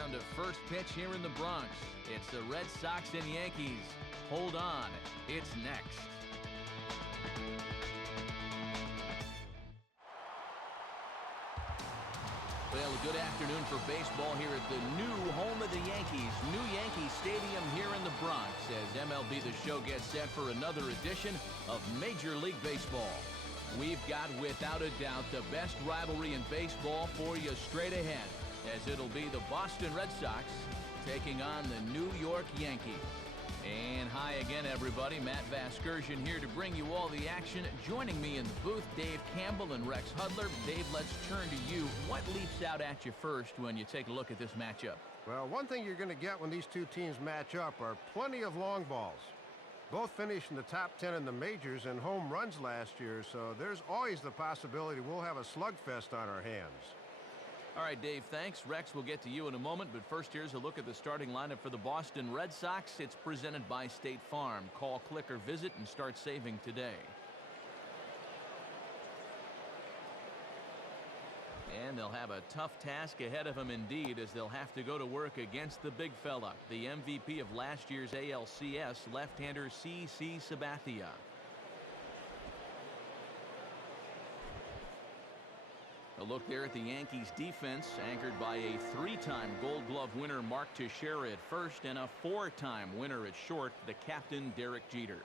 down to first pitch here in the Bronx. It's the Red Sox and Yankees. Hold on, it's next. Well, a good afternoon for baseball here at the new home of the Yankees, New Yankee Stadium here in the Bronx, as MLB The Show gets set for another edition of Major League Baseball. We've got, without a doubt, the best rivalry in baseball for you straight ahead, as it'll be the Boston Red Sox taking on the New York Yankees. And hi again, everybody. Matt Vasgersian here to bring you all the action. Joining me in the booth, Dave Campbell and Rex Hudler. Dave, let's turn to you. What leaps out at you first when you take a look at this matchup? Well, one thing you're going to get when these two teams match up are plenty of long balls. Both finished in the top 10 in the majors and home runs last year, so there's always the possibility we'll have a slugfest on our hands. All right, Dave, thanks. Rex, we'll get to you in a moment, but first here's a look at the starting lineup for the Boston Red Sox. It's presented by State Farm. Call, click, or visit and start saving today. And they'll have a tough task ahead of them indeed, as they'll have to go to work against the big fella, the MVP of last year's ALCS, left-hander CC Sabathia. A look there at the Yankees defense, anchored by a three-time Gold Glove winner Mark Teixeira at first and a four-time winner at short, the captain Derek Jeter.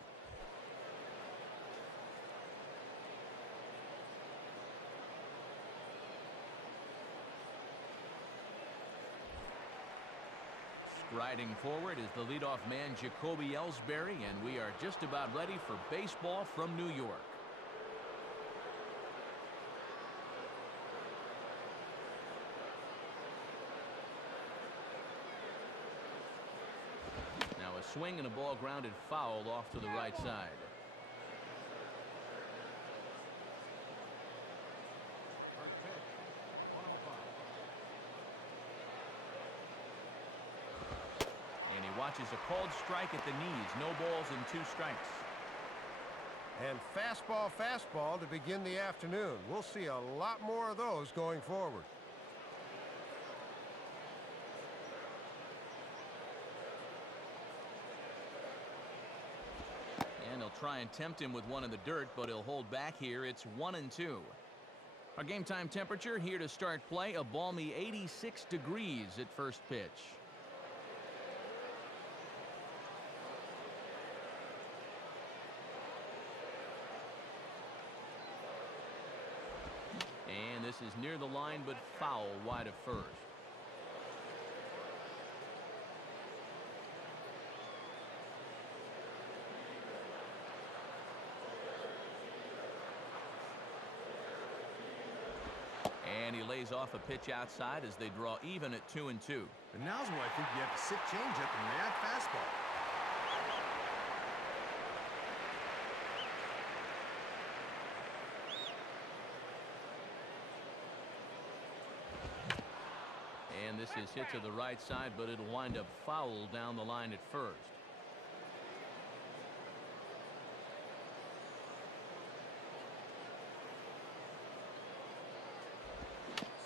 Striding forward is the leadoff man Jacoby Ellsbury, and we are just about ready for baseball from New York. Now a swing and a ball grounded foul off to the right side. And he watches a called strike at the knees. No balls and 2 strikes. And fastball to begin the afternoon. We'll see a lot more of those going forward. And he'll try and tempt him with one in the dirt, but he'll hold back here. It's 1-2. Our game time temperature here to start play, a balmy 86 degrees at first pitch. And this is near the line, but foul wide of first. And he lays off a pitch outside as they draw even at 2-2. And now's where I think you have to sit changeup and react fastball. And this is hit to the right side, but it'll wind up foul down the line at first.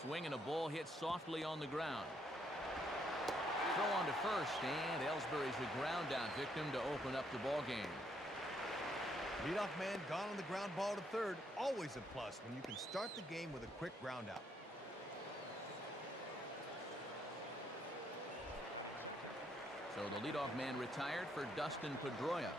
Swing and a ball hit softly on the ground. Throw on to first, and Ellsbury's a ground out victim to open up the ball game. Leadoff man gone on the ground ball to third. Always a plus when you can start the game with a quick ground out. So the leadoff man retired for Dustin Pedroia.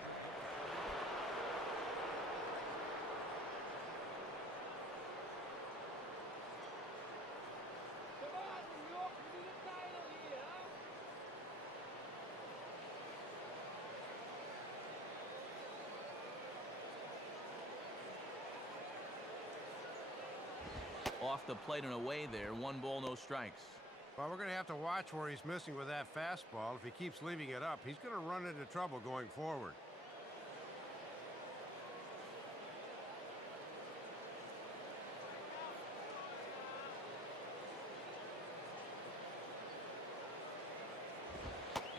Off the plate and away there. 1 ball, no strikes. Well, we're going to have to watch where he's missing with that fastball. If he keeps leaving it up, he's going to run into trouble going forward.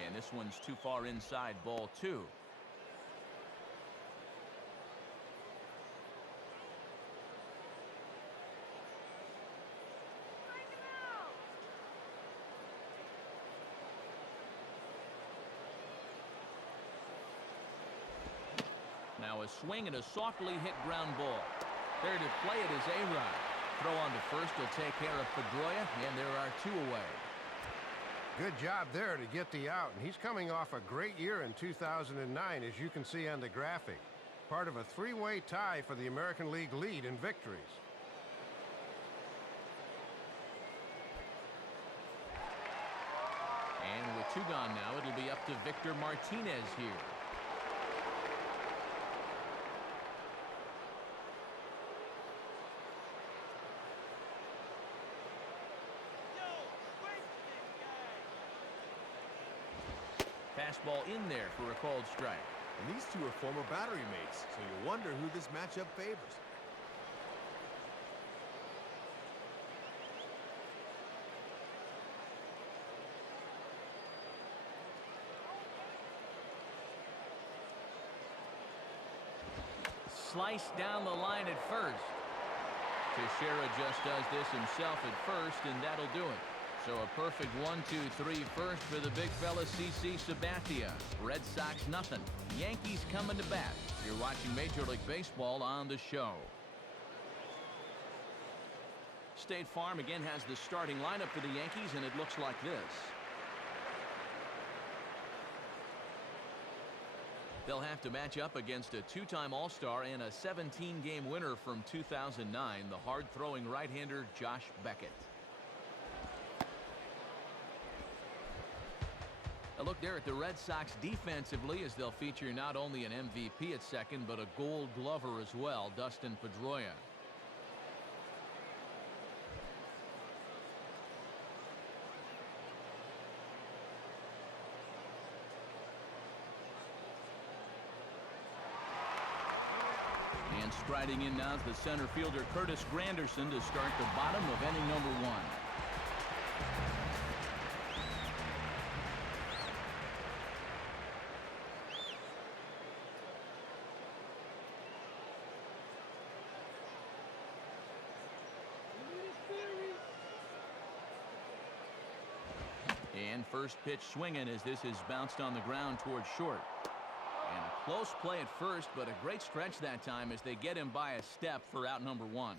And this one's too far inside, ball 2. Now a swing and a softly hit ground ball. There to play it is A-Rod. Throw on to first will take care of Pedroia, and there are 2 away. Good job there to get the out, and he's coming off a great year in 2009, as you can see on the graphic. Part of a 3-way tie for the American League lead in victories. And with 2 gone now, it'll be up to Victor Martinez here. Fastball in there for a called strike. And these 2 are former battery mates, so you wonder who this matchup favors. Sliced down the line at first. Teixeira just does this himself at first, and that'll do it. So a perfect 1-2-3 first for the big fella, CC Sabathia. Red Sox nothing. Yankees coming to bat. You're watching Major League Baseball on the show. State Farm again has the starting lineup for the Yankees, and it looks like this. They'll have to match up against a 2-time All-Star and a 17-game winner from 2009, the hard-throwing right-hander Josh Beckett. A look there at the Red Sox defensively, as they'll feature not only an MVP at second, but a Gold Glover as well, Dustin Pedroia. And striding in now is the center fielder Curtis Granderson to start the bottom of inning number 1. And first pitch swinging as this is bounced on the ground towards short. And a close play at first, but a great stretch that time as they get him by a step for out number 1.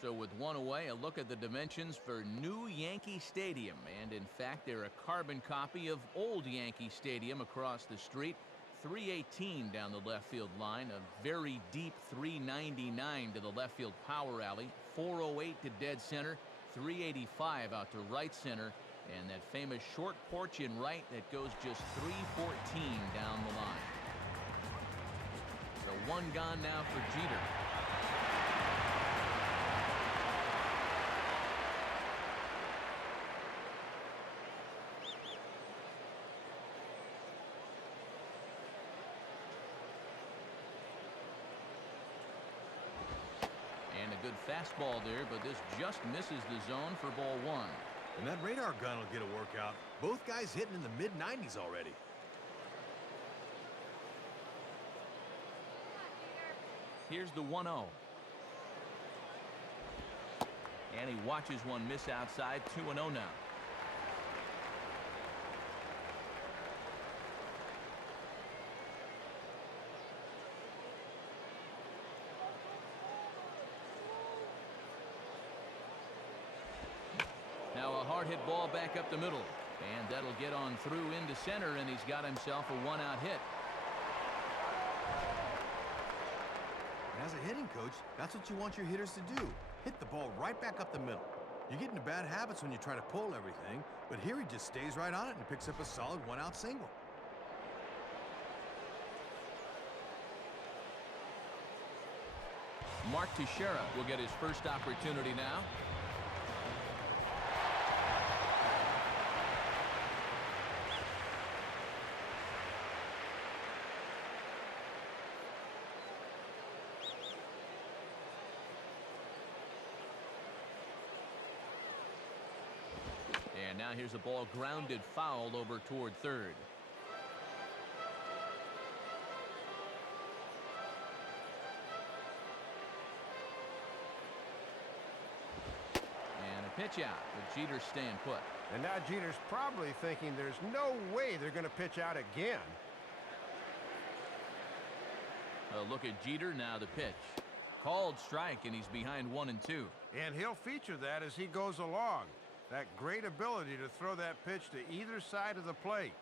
So with 1 away, a look at the dimensions for new Yankee Stadium. And in fact, they're a carbon copy of old Yankee Stadium across the street. 318 down the left field line, a very deep 399 to the left field power alley, 408 to dead center, 385 out to right center, and that famous short porch in right that goes just 314 down the line. So 1 gone now for Jeter. And a good fastball there, but this just misses the zone for ball 1. And that radar gun will get a workout. Both guys hitting in the mid-90s already. Here's the 1-0. And he watches one miss outside. 2-0 now. Now a hard hit ball back up the middle, and that'll get on through into center, and he's got himself a 1-out hit. As a hitting coach, that's what you want your hitters to do. Hit the ball right back up the middle. You get into bad habits when you try to pull everything, but here he just stays right on it and picks up a solid 1-out single. Mark Teixeira will get his first opportunity now. And now here's a ball grounded foul over toward third. And a pitch out, with Jeter staying put. And now Jeter's probably thinking there's no way they're going to pitch out again. A look at Jeter, now the pitch. Called strike, and he's behind 1-2. And he'll feature that as he goes along. That great ability to throw that pitch to either side of the plate.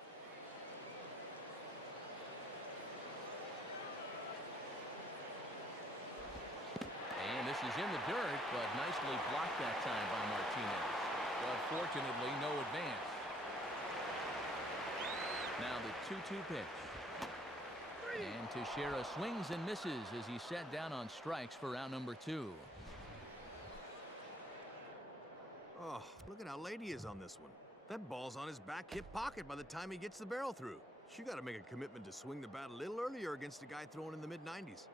And this is in the dirt, but nicely blocked that time by Martinez. But fortunately, no advance. Now the 2-2 pitch. And Teixeira swings and misses as he's set down on strikes for out number 2. Oh, look at how late he is on this one. That ball's on his back hip pocket by the time he gets the barrel through. You got to make a commitment to swing the bat a little earlier against a guy throwing in the mid-90s.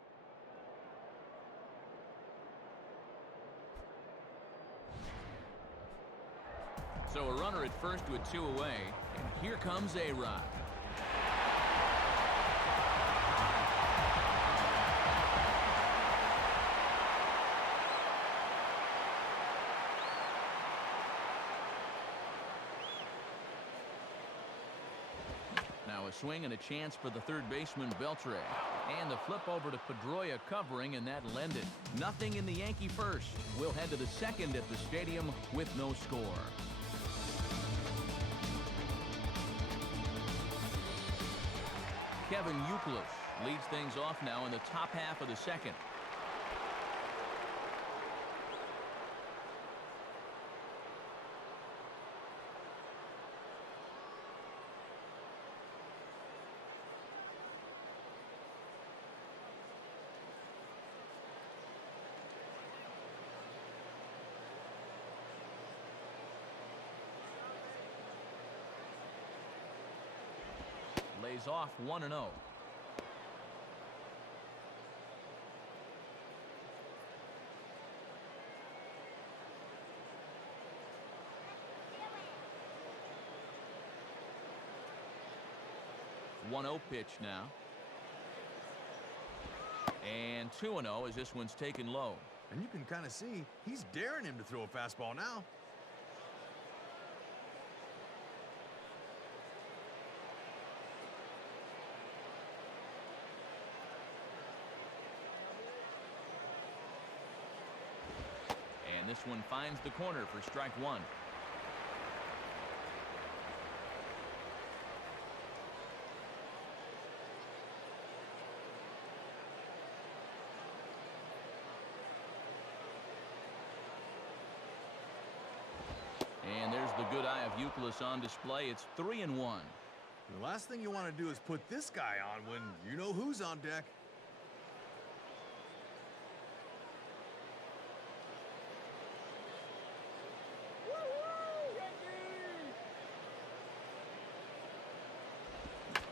So a runner at first with 2 away, and here comes A-Rod. Now a swing and a chance for the third baseman Beltre. And the flip over to Pedroia covering, and that'll end it. Nothing in the Yankee first. We'll head to the second at the stadium with no score. Kevin Youkilis leads things off now in the top half of the second. Lays off 1-0. One-0 pitch now. And 2-0 as this one's taken low. And you can kind of see he's daring him to throw a fastball now. And this one finds the corner for strike 1. And there's the good eye of Youkilis on display. It's 3-1. The last thing you want to do is put this guy on when you know who's on deck.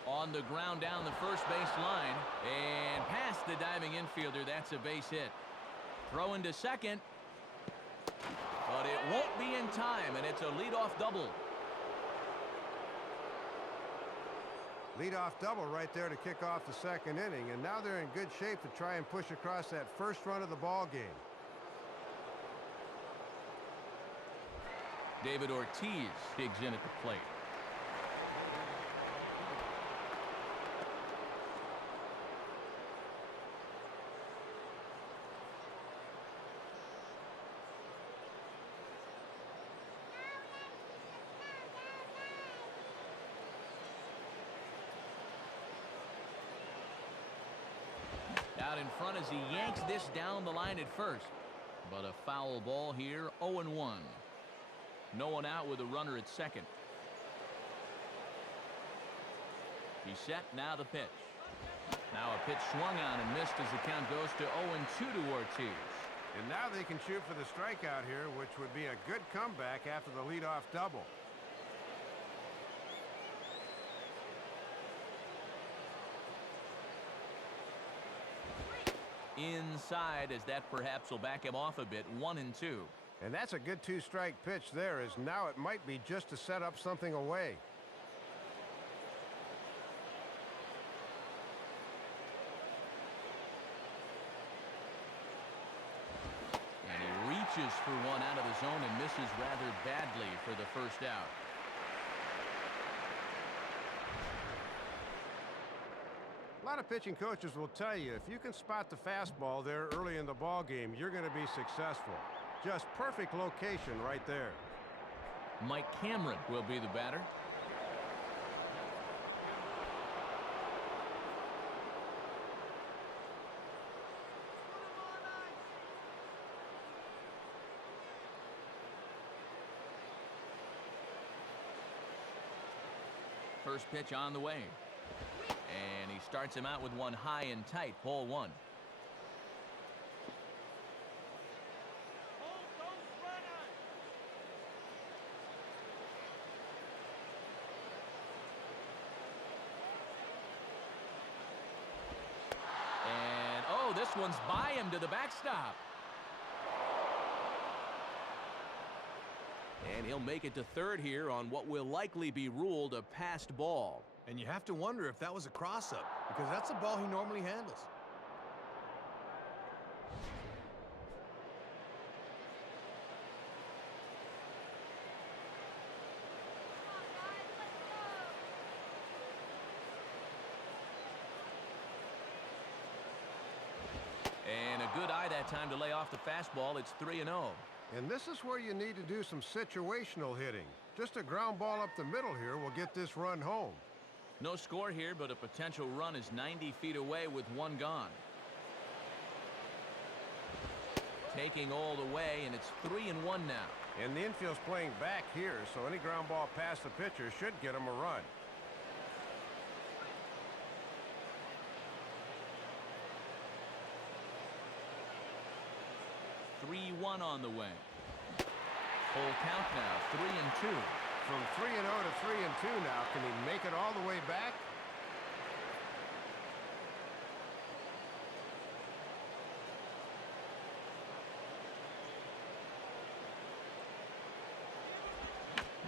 On the ground down the first base line and past the diving infielder. That's a base hit. Throw into second, but it won't be in time, and it's a leadoff double. Leadoff double right there to kick off the second inning, and now they're in good shape to try and push across that first run of the ball game. David Ortiz digs in at the plate. Out in front as he yanks this down the line at first. But a foul ball here, 0-1. No one out with a runner at second. He's set, now the pitch. Now a pitch swung on and missed as the count goes to 0-2 to Ortiz. And now they can shoot for the strikeout here, which would be a good comeback after the leadoff double. Inside as that perhaps will back him off a bit, 1-2. And that's a good two-strike pitch there, as now it might be just to set up something away. And he reaches for one out of the zone and misses rather badly for the first out. A lot of pitching coaches will tell you if you can spot the fastball there early in the ball game, you're going to be successful. Just perfect location right there. Mike Cameron will be the batter. First pitch on the way. And he starts him out with one high and tight, ball one. And, oh, this one's by him to the backstop. And he'll make it to third here on what will likely be ruled a passed ball. And you have to wonder if that was a cross-up, because that's a ball he normally handles. And a good eye that time to lay off the fastball. It's 3-0. And this is where you need to do some situational hitting. Just a ground ball up the middle here will get this run home. No score here, but a potential run is 90 feet away with one gone. Taking all the way, and it's 3-1 now. And the infield's playing back here, so any ground ball past the pitcher should get him a run. One on the way. Full count now, 3-2. From 3-0 to 3-2 now. Can he make it all the way back?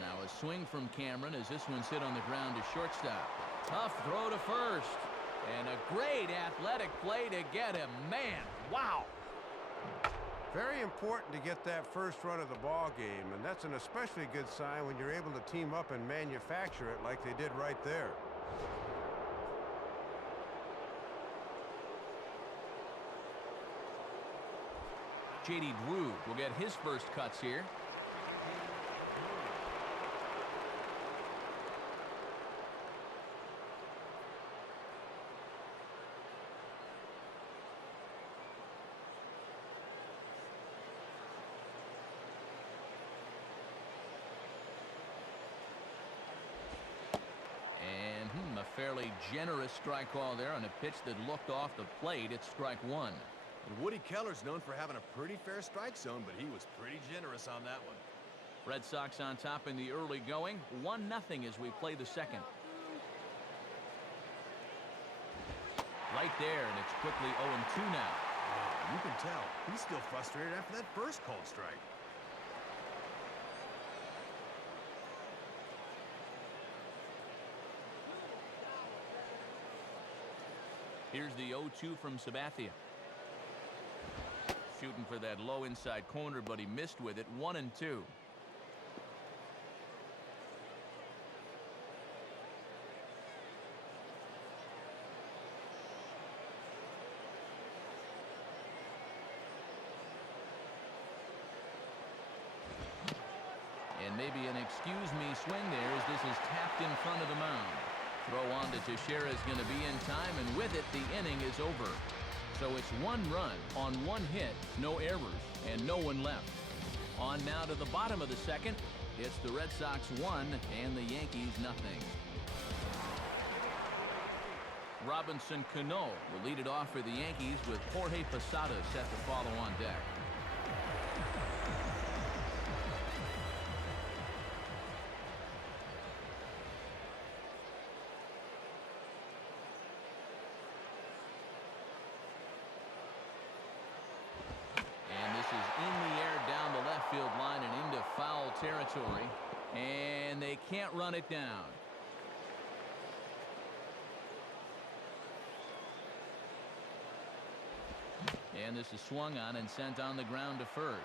Now a swing from Cameron as this one's hit on the ground to shortstop. Tough throw to first. And a great athletic play to get him. Man, wow. Very important to get that first run of the ball game, and that's an especially good sign when you're able to team up and manufacture it like they did right there. J.D. Drew will get his first cuts here. A fairly generous strike call there on a pitch that looked off the plate. It's strike one. And Woody Keller's known for having a pretty fair strike zone, but he was pretty generous on that one. Red Sox on top in the early going. 1-0 as we play the second. Right there, and it's quickly 0-2 now. You can tell he's still frustrated after that first called strike. Here's the 0-2 from Sabathia. Shooting for that low inside corner, but he missed with it. 1-2. And maybe an excuse me swing there as this is tapped in front of the mound. Throw on to Teixeira is going to be in time, and with it, the inning is over. So it's one run on one hit, no errors, and no one left. On now to the bottom of the second. It's the Red Sox 1 and the Yankees 0. Robinson Cano will lead it off for the Yankees with Jorge Posada set to follow on deck. Field line and into foul territory, and they can't run it down. And this is swung on and sent on the ground to first.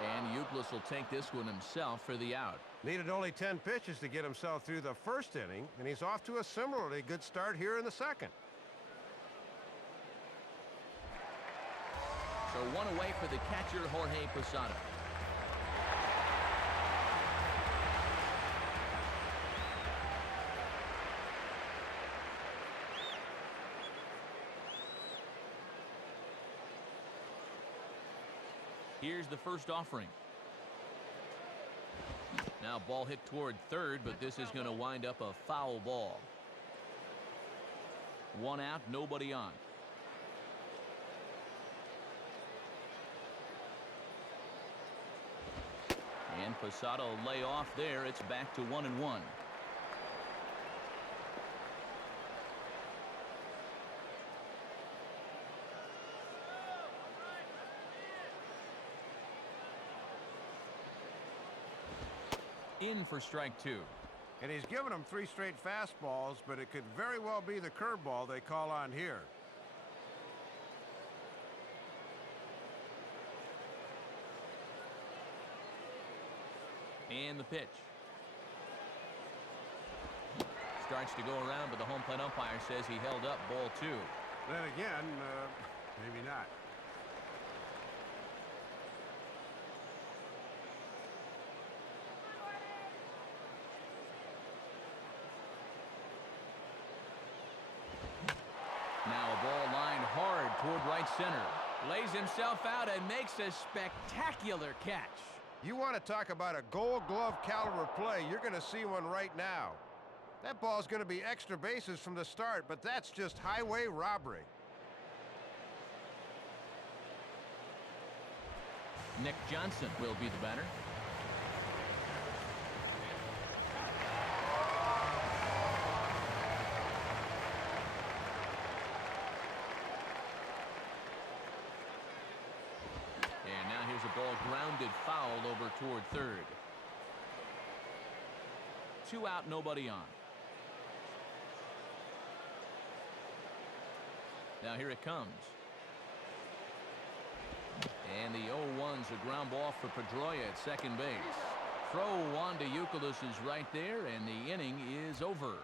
And Euclid will take this one himself for the out. Needed only 10 pitches to get himself through the first inning, and he's off to a similarly good start here in the second. So one away for the catcher, Jorge Posada. Here's the first offering. Now ball hit toward third, but this is going to wind up a foul ball. One out, nobody on. And Posada will lay off there. It's back to 1-1. In for strike two. And he's given him 3 straight fastballs, but it could very well be the curveball they call on here. And the pitch. Starts to go around, but the home plate umpire says he held up ball 2. Then again, maybe not. Now a ball lined hard toward right center. Lays himself out and makes a spectacular catch. You want to talk about a Gold Glove caliber play, you're going to see one right now. That ball's going to be extra bases from the start, but that's just highway robbery. Nick Johnson will be the batter. And now here's a ball grounded foul over toward third. 2 out, nobody on. Now here it comes. And the 0-1's a ground ball for Pedroia at second base. Throw on to Euclid is right there, and the inning is over.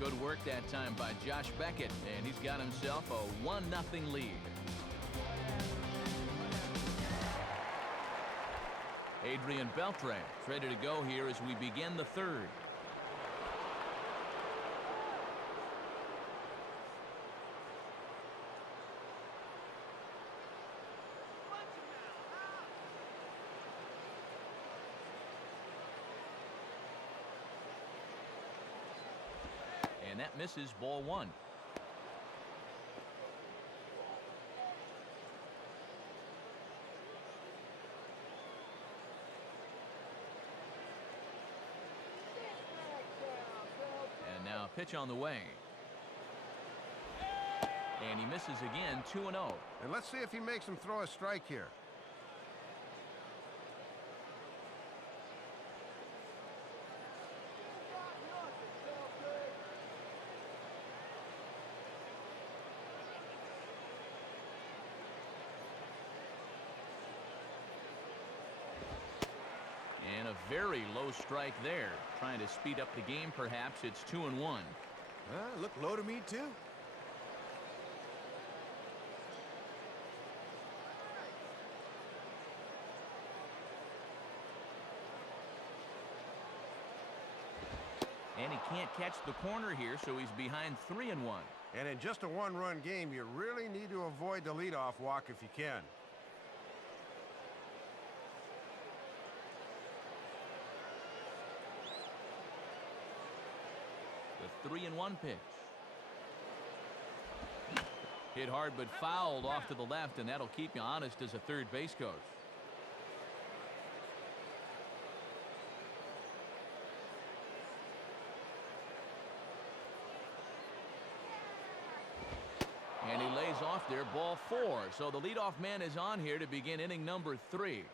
Good work that time by Josh Beckett, and he's got himself a 1-0 lead. Adrian Beltre ready to go here as we begin the third. And that misses, ball 1. And now a pitch on the way. And he misses again, 2-0. And let's see if he makes him throw a strike here. And a very low strike there. Trying to speed up the game, perhaps. It's 2-1. Looked low to me, too. And he can't catch the corner here, so he's behind 3-1. And in just a 1-run game, you really need to avoid the leadoff walk if you can. The 3-1 pitch. Hit hard but fouled off to the left, and that'll keep you honest as a third base coach. And he lays off there, ball 4. So the leadoff man is on here to begin inning number 3.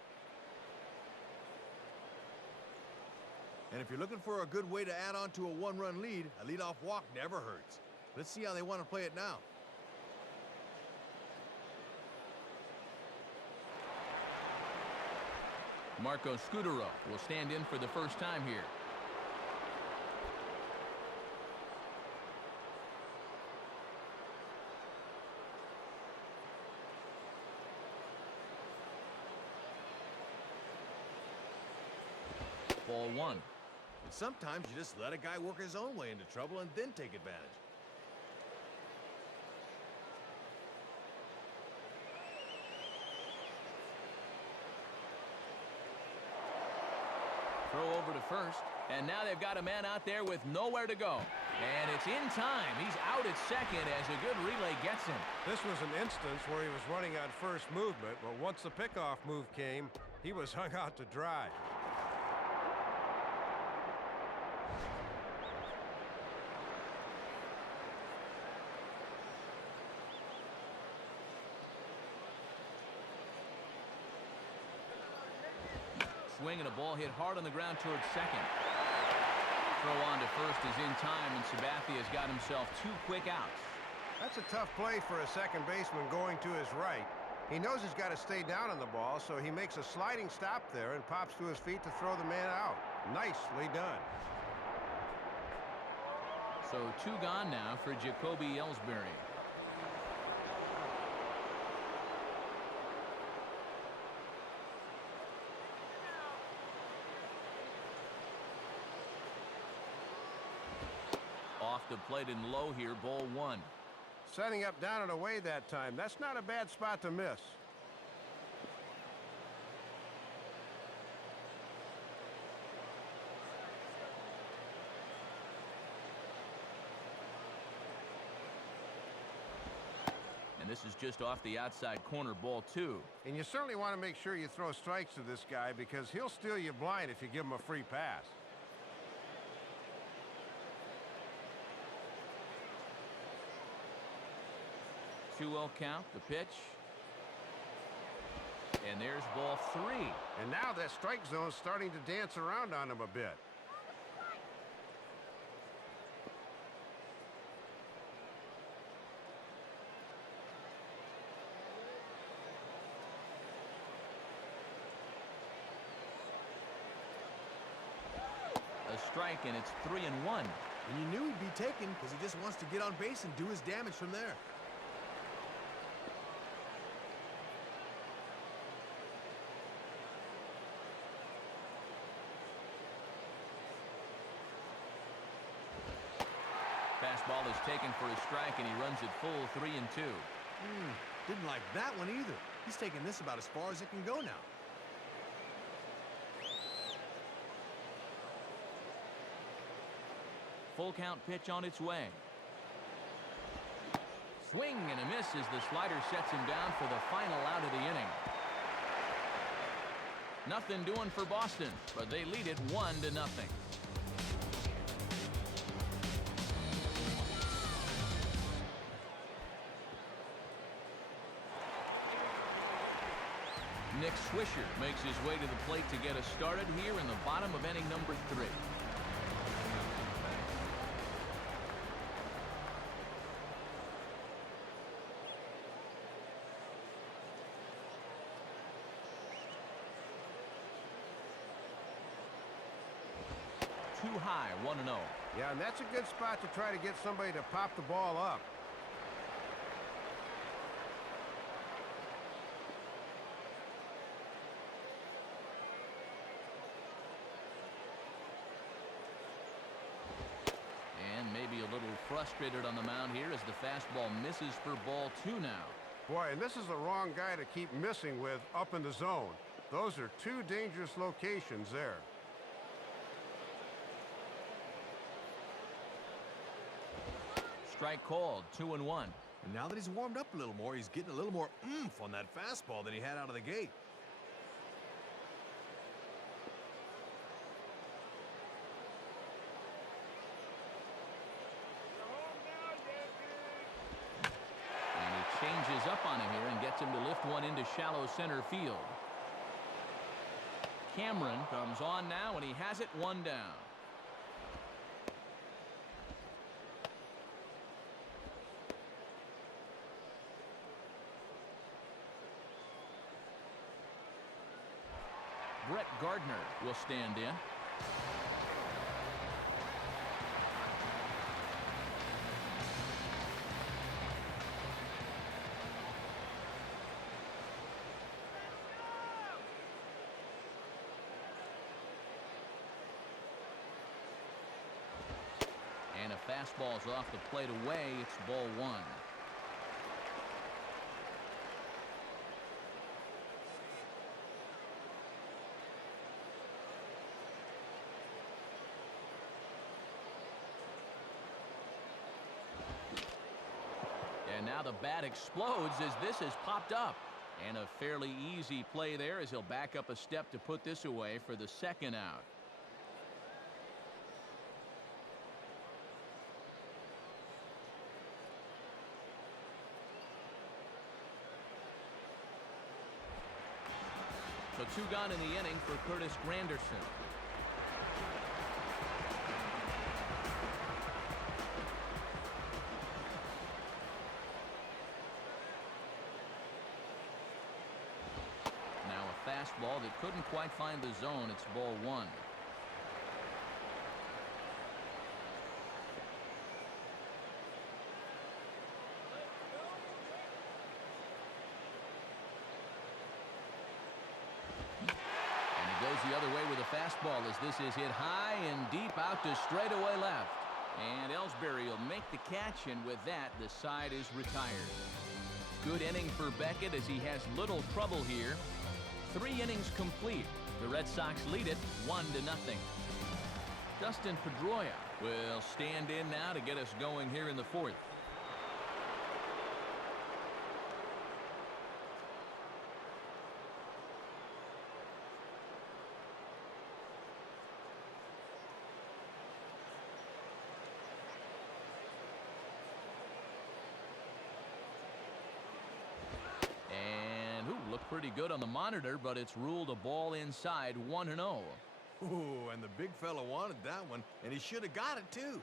And if you're looking for a good way to add on to a 1-run lead, a leadoff walk never hurts. Let's see how they want to play it now. Marco Scudero will stand in for the first time here. Ball one. But sometimes you just let a guy work his own way into trouble and then take advantage. Throw over to first, and now they've got a man out there with nowhere to go. And it's in time. He's out at second as a good relay gets him. This was an instance where he was running on first movement, but once the pickoff move came, he was hung out to dry. Swing and a ball hit hard on the ground towards second. Throw on to first is in time, and Sabathia's got himself 2 quick outs. That's a tough play for a second baseman going to his right. He knows he's got to stay down on the ball, so he makes a sliding stop there and pops to his feet to throw the man out. Nicely done. So 2 gone now for Jacoby Ellsbury. Off the plate and low here, ball 1. Setting up down and away that time. That's not a bad spot to miss. And this is just off the outside corner, ball 2. And you certainly want to make sure you throw strikes to this guy because he'll steal you blind if you give him a free pass. 2-0 count, the pitch. And there's ball 3. And now that strike zone's starting to dance around on him a bit. A strike, and it's 3-1. And you knew he'd be taken because he just wants to get on base and do his damage from there. Fastball is taken for a strike, and he runs it full 3-2. Didn't like that one either. He's taking this about as far as it can go now. Full count pitch on its way. Swing and a miss as the slider sets him down for the final out of the inning. Nothing doing for Boston, but they lead it 1-0. Nick Swisher makes his way to the plate to get us started here in the bottom of inning number 3. Too high, 1-0. Yeah, and that's a good spot to try to get somebody to pop the ball up. And maybe a little frustrated on the mound here as the fastball misses for ball 2 now. Boy, and this is the wrong guy to keep missing with up in the zone. Those are 2 dangerous locations there. Strike called, 2-1. And now that he's warmed up a little more, he's getting a little more oomph on that fastball than he had out of the gate. And he changes up on him here and gets him to lift one into shallow center field. Cameron comes on now, and he has it 1 down. Brett Gardner will stand in. And a fastball's off the plate away. It's ball one. And now the bat explodes as this has popped up. And a fairly easy play there as he'll back up a step to put this away for the second out. So 2 gone in the inning for Curtis Granderson. Now a fastball that couldn't quite find the zone. It's ball one. Goes the other way with a fastball as this is hit high and deep out to straightaway left. And Ellsbury will make the catch, and with that, the side is retired. Good inning for Beckett as he has little trouble here. 3 innings complete. The Red Sox lead it 1-0. Dustin Pedroia will stand in now to get us going here in the 4th. Looked pretty good on the monitor, but it's ruled a ball inside 1-0. Ooh, and the big fella wanted that one, and he should have got it too.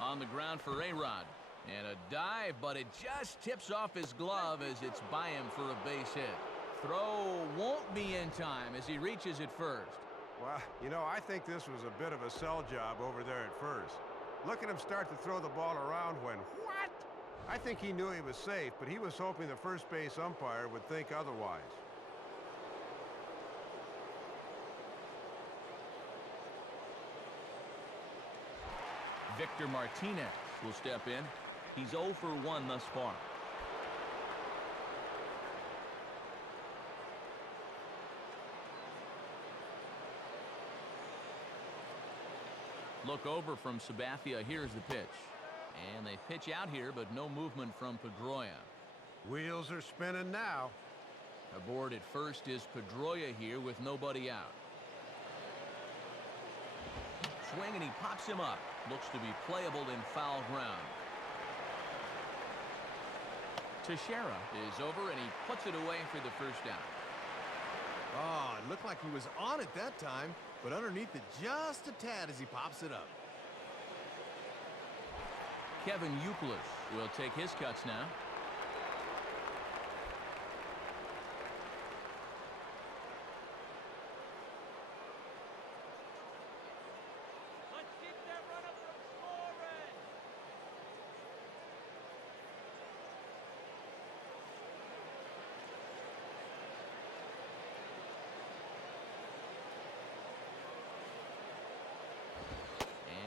On the ground for A-Rod. And a dive, but it just tips off his glove as it's by him for a base hit. Throw won't be in time as he reaches it first. Well, you know, I think this was a bit of a sell job over there at first. Look at him start to throw the ball around when, what? I think he knew he was safe, but he was hoping the first base umpire would think otherwise. Victor Martinez will step in. He's 0 for 1 thus far. Look over from Sabathia. Here's the pitch. And they pitch out here, but no movement from Pedroia. Wheels are spinning now. Aboard at first is Pedroia here with nobody out. Swing, and he pops him up. Looks to be playable in foul ground. Teixeira is over, and he puts it away for the first out. Oh, it looked like he was on it that time, but underneath it just a tad as he pops it up. Kevin Youkilis will take his cuts now. Let's keep that runner from scoring.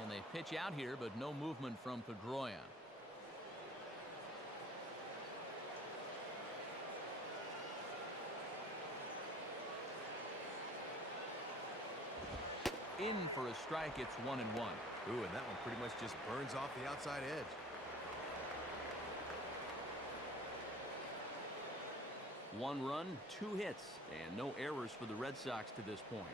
And they pitch out here, but no movement from Pedroia. In for a strike, it's 1-1. Ooh, and that one pretty much just burns off the outside edge. One run, 2 hits, and no errors for the Red Sox to this point.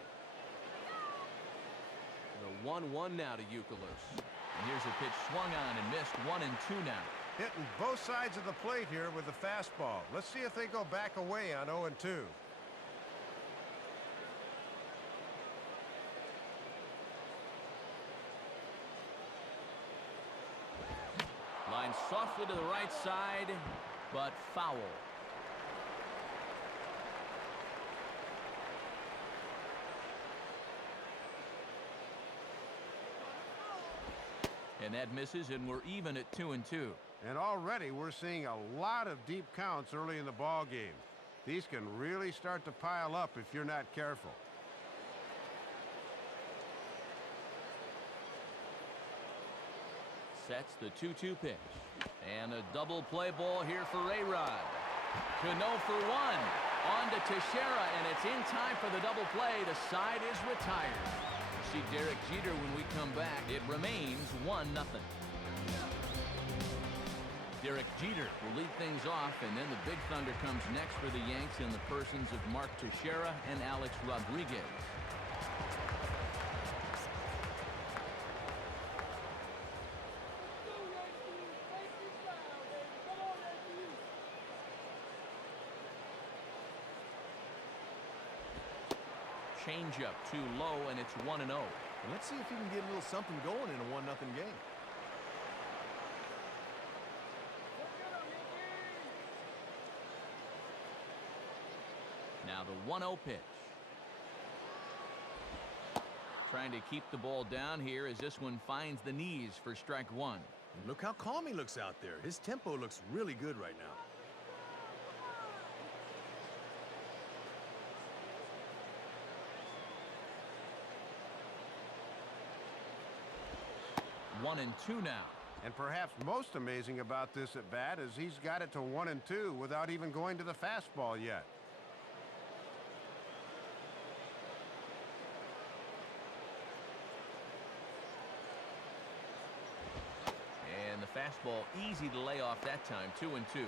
The 1-1 now to Youkilis. And here's a pitch swung on and missed. 1-2 now. Hitting both sides of the plate here with the fastball. Let's see if they go back away on 0-2. softly to the right side, but foul. And that misses, and we're even at 2-2. And already we're seeing a lot of deep counts early in the ball game. These can really start to pile up if you're not careful. Sets the 2-2 pitch. And a double play ball here for A-Rod. Cano for one. On to Teixeira, and it's in time for the double play. The side is retired. See Derek Jeter when we come back. It remains 1-0. Derek Jeter will lead things off, and then the Big Thunder comes next for the Yanks in the persons of Mark Teixeira and Alex Rodriguez. Changeup too low, and it's 1-0. And let's see if he can get a little something going in a 1-0 game. Now the 1-0 pitch. Trying to keep the ball down here as this one finds the knees for strike one. And look how calm he looks out there. His tempo looks really good right now. 1-2 now. And perhaps most amazing about this at bat is he's got it to 1-2 without even going to the fastball yet. And the fastball easy to lay off that time. 2-2.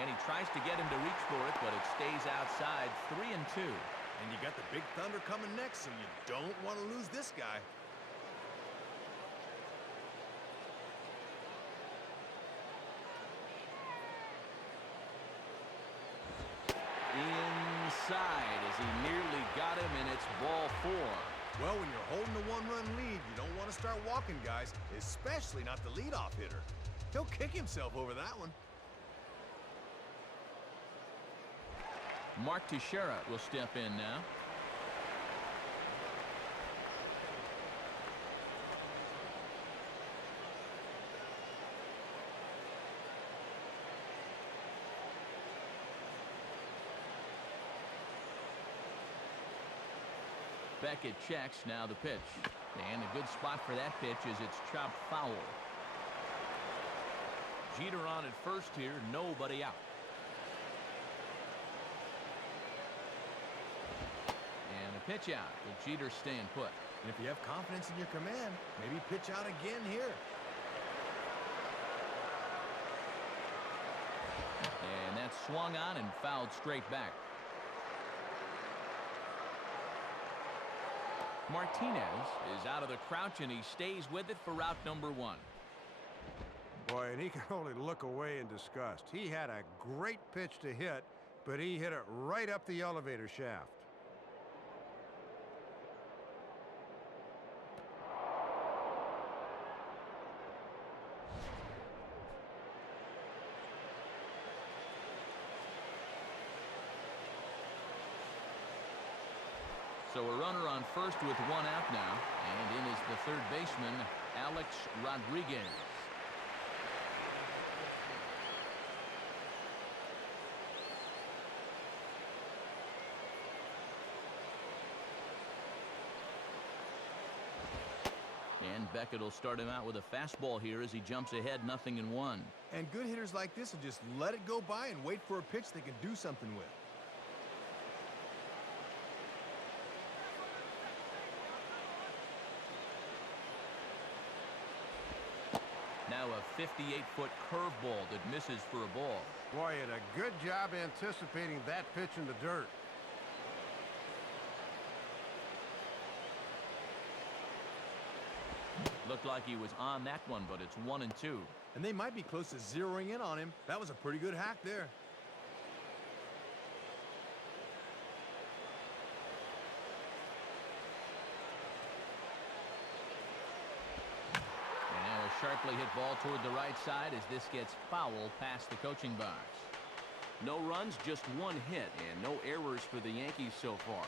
And he tries to get him to reach for it, but it stays outside. 3-2. And you got the Big Thunder coming next, so you don't want to lose this guy. Inside as he nearly got him, and it's ball 4. Well, when you're holding a one-run lead, you don't want to start walking guys, especially not the leadoff hitter. He'll kick himself over that one. Mark Teixeira will step in now. Beckett checks. Now the pitch. And a good spot for that pitch as it's chopped foul. Jeter on at first here. Nobody out. And a pitch out, with Jeter staying put. And if you have confidence in your command, maybe pitch out again here. And that's swung on and fouled straight back. Martinez is out of the crouch, and he stays with it for route number 1. Boy, and he can only look away in disgust. He had a great pitch to hit, but he hit it right up the elevator shaft. So a runner on first with 1 out now, and in is the third baseman, Alex Rodriguez. And Beckett will start him out with a fastball here as he jumps ahead 0-1. And good hitters like this will just let it go by and wait for a pitch they can do something with. Now a 58-foot curveball that misses for a ball. Boy, he had a good job anticipating that pitch in the dirt. Looked like he was on that one, but it's 1-2. And they might be close to zeroing in on him. That was a pretty good hack there. And now a sharply hit ball toward the right side as this gets fouled past the coaching box. No runs, just one hit, and no errors for the Yankees so far.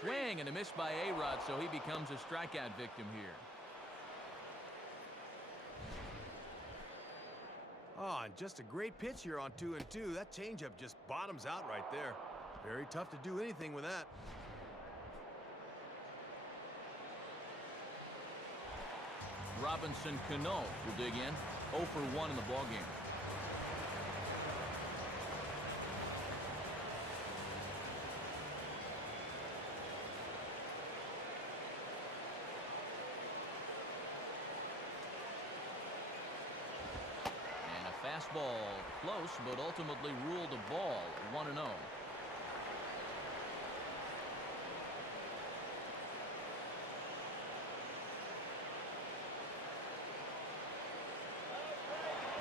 Swing and a miss by A-Rod, so he becomes a strikeout victim here. Oh, and just a great pitch here on 2-2. That changeup just bottoms out right there. Very tough to do anything with that. Robinson Cano will dig in. 0 for 1 in the ballgame. And a fastball close, but ultimately ruled a ball. 1-0.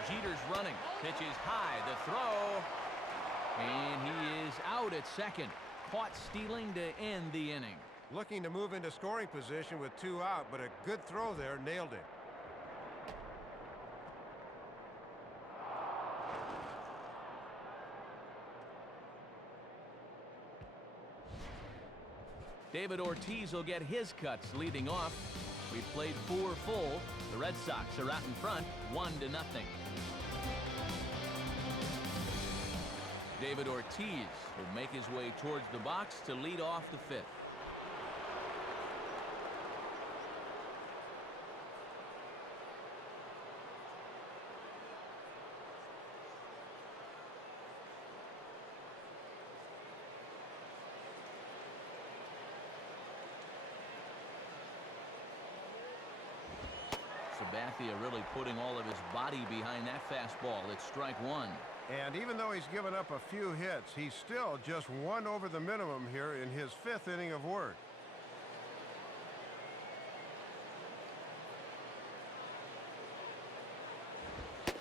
Jeter's running. Pitch is high. The throw. And he is out at second. Caught stealing to end the inning. Looking to move into scoring position with 2 out, but a good throw there nailed it. David Ortiz will get his cuts leading off. We've played 4 full. The Red Sox are out in front, 1-0. David Ortiz will make his way towards the box to lead off the 5th. Sabathia really putting all of his body behind that fastball. It's strike 1. And even though he's given up a few hits, he's still just 1 over the minimum here in his 5th inning of work.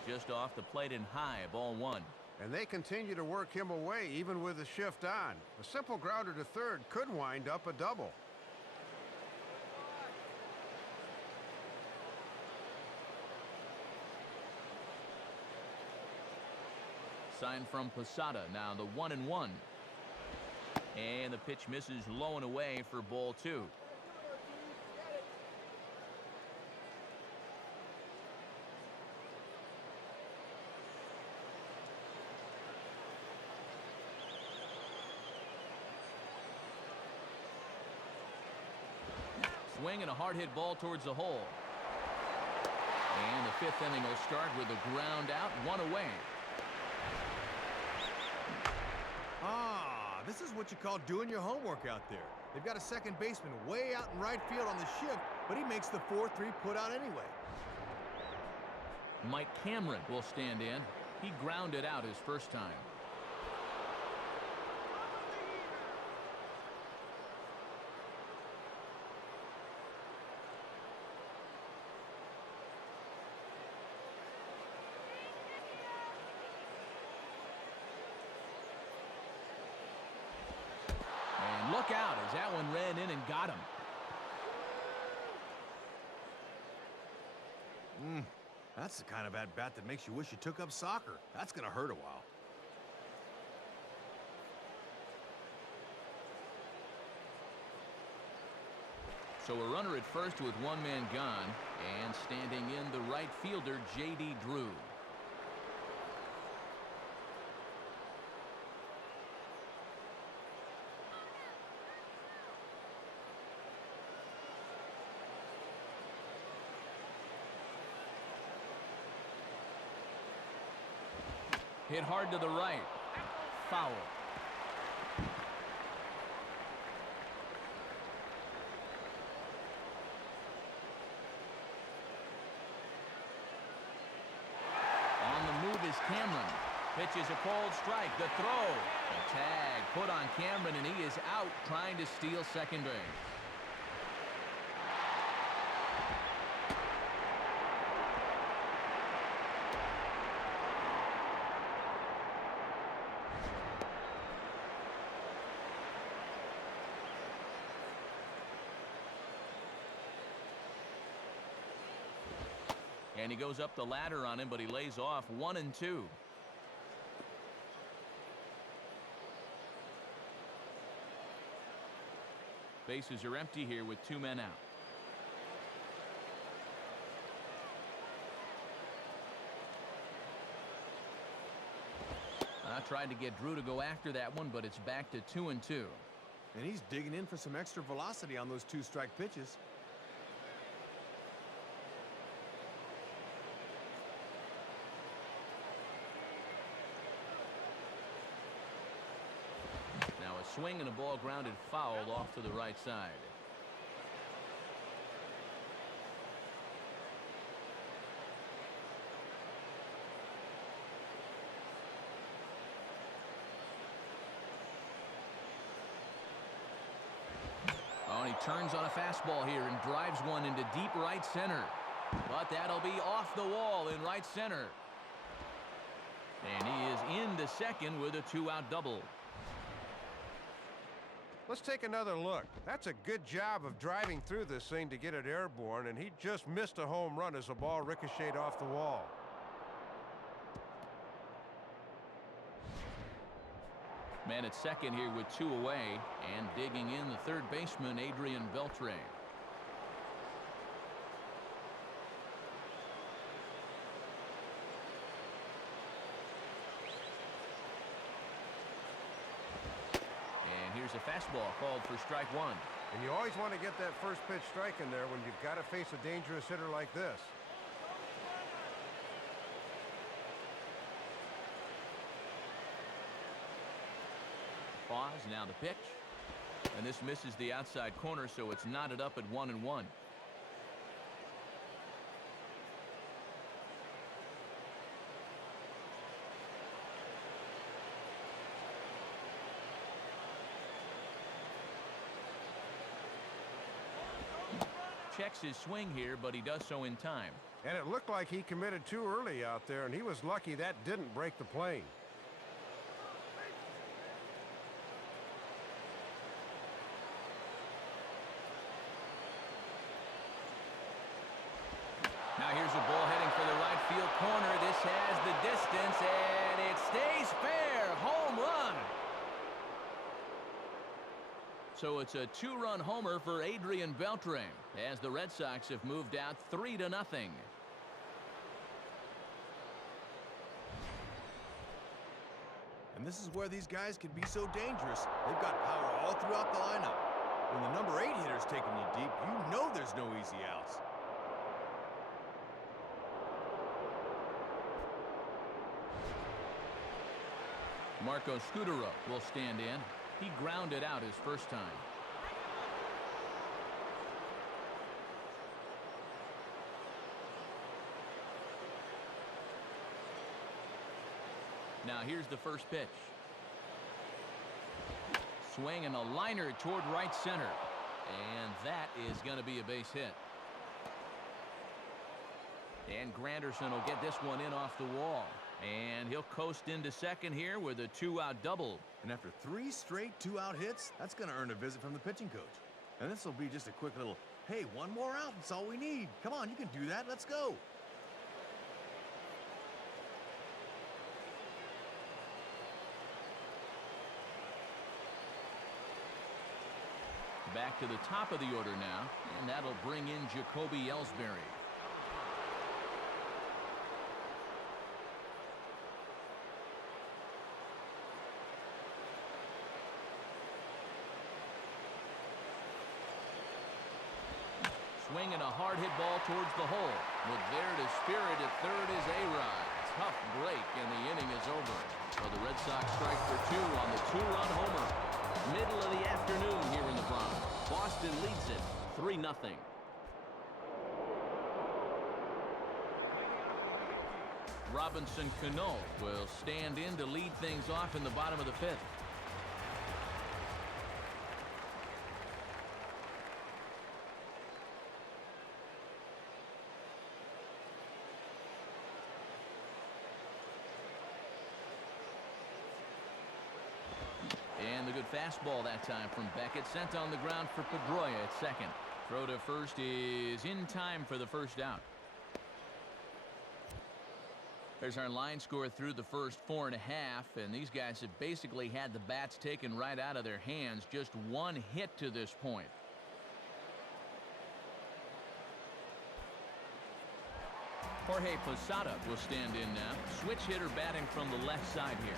Just off the plate and high, ball 1. And they continue to work him away even with the shift on. A simple grounder to third could wind up a double. Sign from Posada. Now the 1-1. And the pitch misses low and away for ball 2. Swing and a hard hit ball towards the hole. And the 5th inning will start with a ground out, 1 away. Ah, this is what you call doing your homework out there. They've got a second baseman way out in right field on the shift, but he makes the 4-3 put out anyway. Mike Cameron will stand in. He grounded out his first time. Look out as that one ran in and got him. That's the kind of at-bat that makes you wish you took up soccer. That's going to hurt a while. So a runner at first with 1 man gone, and standing in the right fielder, J.D. Drew. Hit hard to the right. Foul. On the move is Cameron. Pitch is a called strike. The throw. The tag put on Cameron, and he is out trying to steal second base. And he goes up the ladder on him, but he lays off 1-2. Bases are empty here with 2 men out. I tried to get Drew to go after that one, but it's back to 2-2. And he's digging in for some extra velocity on those 2-strike pitches. Now a swing and a ball grounded foul off to the right side. Oh, and he turns on a fastball here and drives one into deep right center. But that'll be off the wall in right center. And he is into second with a 2-out double. Let's take another look. That's a good job of driving through this thing to get it airborne, and he just missed a home run as the ball ricocheted off the wall. Man at second here with 2 away, and digging in the third baseman, Adrian Beltre. And here's a fastball called for strike 1. And you always want to get that first pitch strike in there when you've got to face a dangerous hitter like this. Pause, now the pitch. And this misses the outside corner, so it's knotted up at 1-1. Checks his swing here, but he does so in time. And it looked like he committed too early out there, and he was lucky that didn't break the plane. Now here's a ball heading for the right field corner. This has the distance, and it stays fair. Home run. So it's a 2-run homer for Adrian Beltre as the Red Sox have moved out 3-0. And this is where these guys can be so dangerous. They've got power all throughout the lineup. When the number 8 hitter's taking you deep, you know there's no easy outs. Marco Scudero will stand in. He grounded out his first time. Now here's the first pitch. Swing and a liner toward right center. And that is going to be a base hit. And Granderson will get this one in off the wall. And he'll coast into second here with a 2-out double. And after 3 straight 2-out hits, that's going to earn a visit from the pitching coach. And this will be just a quick little, hey, 1 more out, that's all we need. Come on, you can do that, let's go. Back to the top of the order now, and that'll bring in Jacoby Ellsbury. Swing and a hard hit ball towards the hole. With there to spirit at third is A-Rod. Tough break, and the inning is over. So the Red Sox strike for 2 on the 2-run homer. Middle of the afternoon here in the Bronx. Boston leads it 3-0. Robinson Cano will stand in to lead things off in the bottom of the 5th. And the good fastball that time from Beckett. Sent on the ground for Pedroia at second. Throw to first is in time for the first out. There's our line score through the first 4.5, and these guys have basically had the bats taken right out of their hands. Just one hit to this point. Jorge Posada will stand in now. Switch hitter batting from the left side here.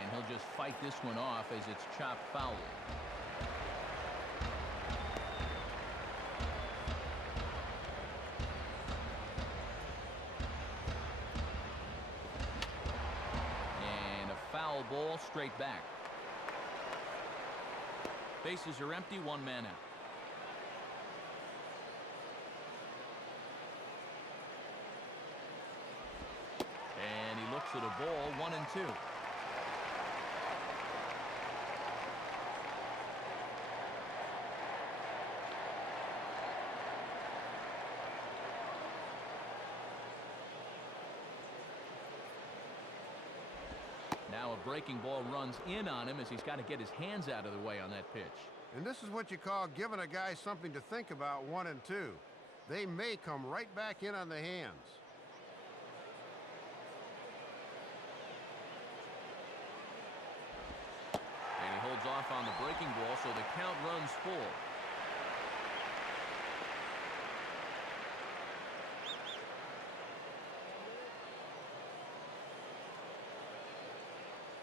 And he'll just fight this one off as it's chopped foul. Ball straight back. Bases are empty, one man out. And he looks at a ball, 1-2. Now a breaking ball runs in on him as he's got to get his hands out of the way on that pitch. And this is what you call giving a guy something to think about, 1 and 2. They may come right back in on the hands. And he holds off on the breaking ball, so the count runs full.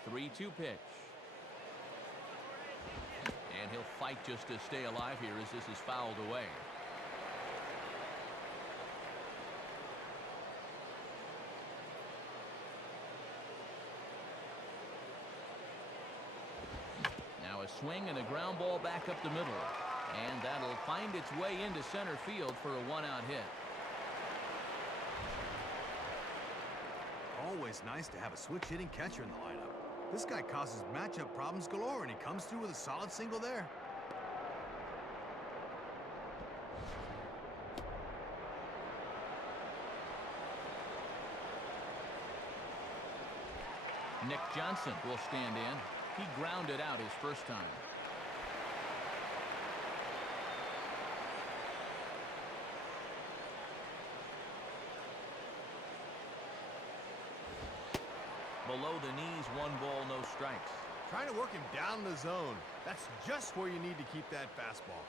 Three-two pitch. And he'll fight just to stay alive here as this is fouled away. Now a swing and a ground ball back up the middle. And that'll find its way into center field for a one-out hit. Always nice to have a switch-hitting catcher in the lineup. This guy causes matchup problems galore, and he comes through with a solid single there. Nick Johnson will stand in. He grounded out his first time. Below the knees, 1 ball, no strikes. Trying to work him down the zone. That's just where you need to keep that fastball.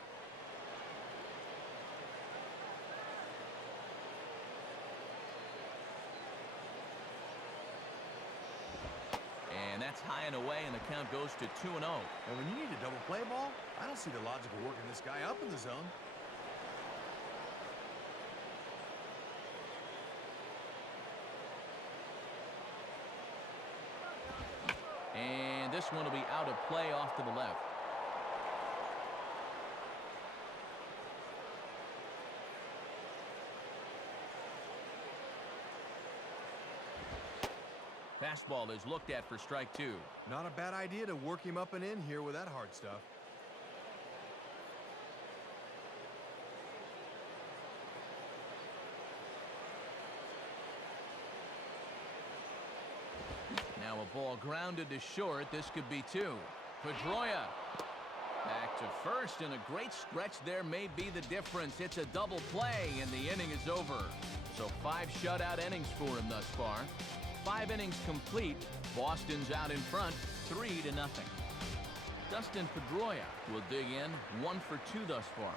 And that's high and away, and the count goes to 2-0. And when you need a double play ball, I don't see the logic of working this guy up in the zone. And this one will be out of play off to the left. Fastball is looked at for strike 2. Not a bad idea to work him up and in here with that hard stuff. Now a ball grounded to short. This could be 2. Pedroia back to first, and a great stretch there may be the difference. It's a double play, and the inning is over. So 5 shutout innings for him thus far. 5 innings complete. Boston's out in front, 3-0. Dustin Pedroia will dig in, 1 for 2 thus far.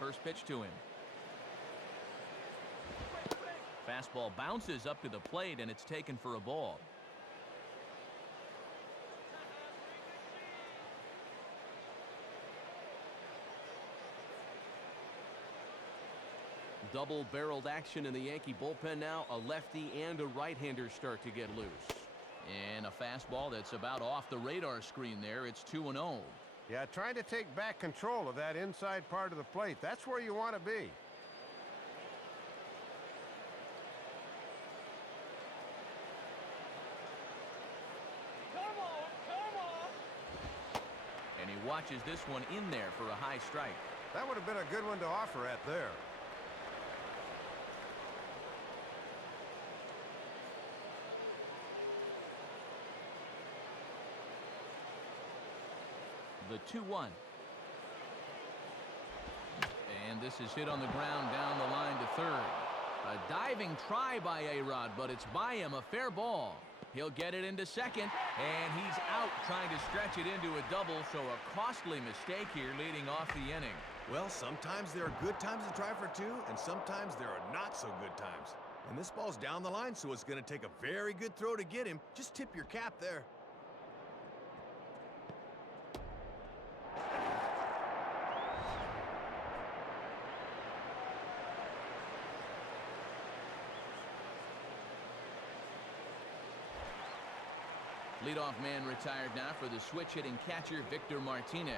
First pitch to him. Fastball bounces up to the plate, and it's taken for a ball. Double-barreled action in the Yankee bullpen now. A lefty and a right-hander start to get loose. And a fastball that's about off the radar screen there. It's 2-0. Yeah, trying to take back control of that inside part of the plate. That's where you want to be. watches this one in there for a high strike. That would have been a good one to offer at there. The 2-1. And this is hit on the ground down the line to third. A diving try by A-Rod, but it's by him, a fair ball. He'll get it into second, and he's out trying to stretch it into a double, so a costly mistake here leading off the inning. Well, sometimes there are good times to try for two, and sometimes there are not so good times. And this ball's down the line, so it's going to take a very good throw to get him. Just tip your cap there. Leadoff man retired now for the switch-hitting catcher, Victor Martinez.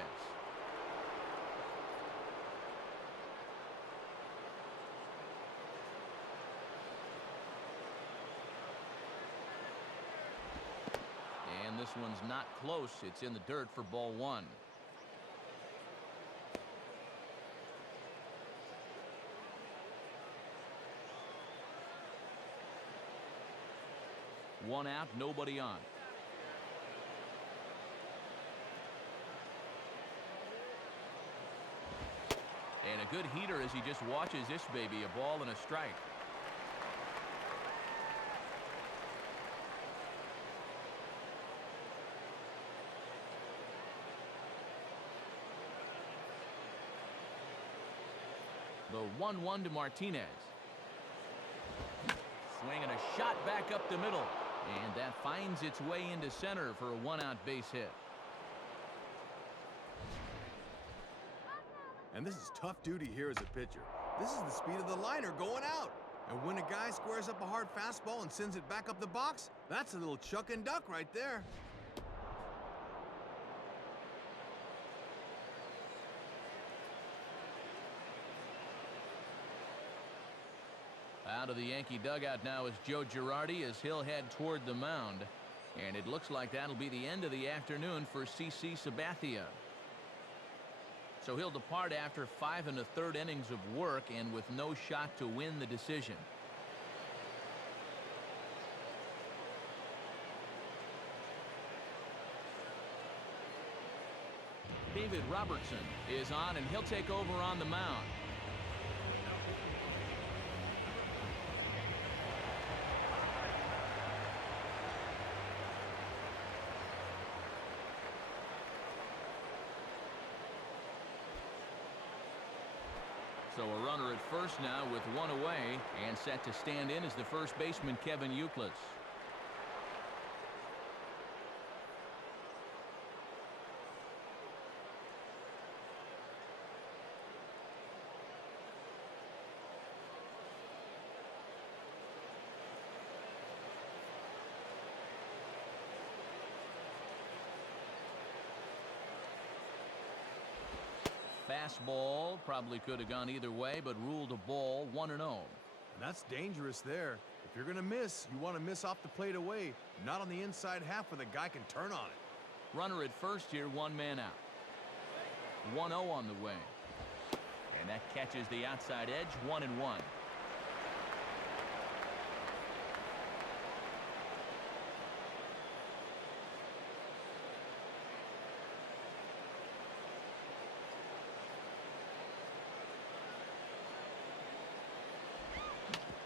And this one's not close. It's in the dirt for ball one. One out, nobody on. And a good heater as he just watches this baby, a ball and a strike. The 1-1 to Martinez. Swinging a shot back up the middle. And that finds its way into center for a one-out base hit. And this is tough duty here as a pitcher. This is the speed of the liner going out. And when a guy squares up a hard fastball and sends it back up the box, that's a little chuck and duck right there. Out of the Yankee dugout now is Joe Girardi as he'll head toward the mound. And it looks like that'll be the end of the afternoon for CC Sabathia. So he'll depart after 5 1/3 innings of work and with no shot to win the decision. David Robertson is on, and he'll take over on the mound. So a runner at first now with one away, and set to stand in is the first baseman, Kevin Youkilis. Fastball probably could have gone either way, but ruled a ball, 1-0. And that's dangerous there. If you're going to miss, you want to miss off the plate away, not on the inside half where the guy can turn on it. Runner at first here, one man out. 1-0 on the way. And that catches the outside edge, 1-1.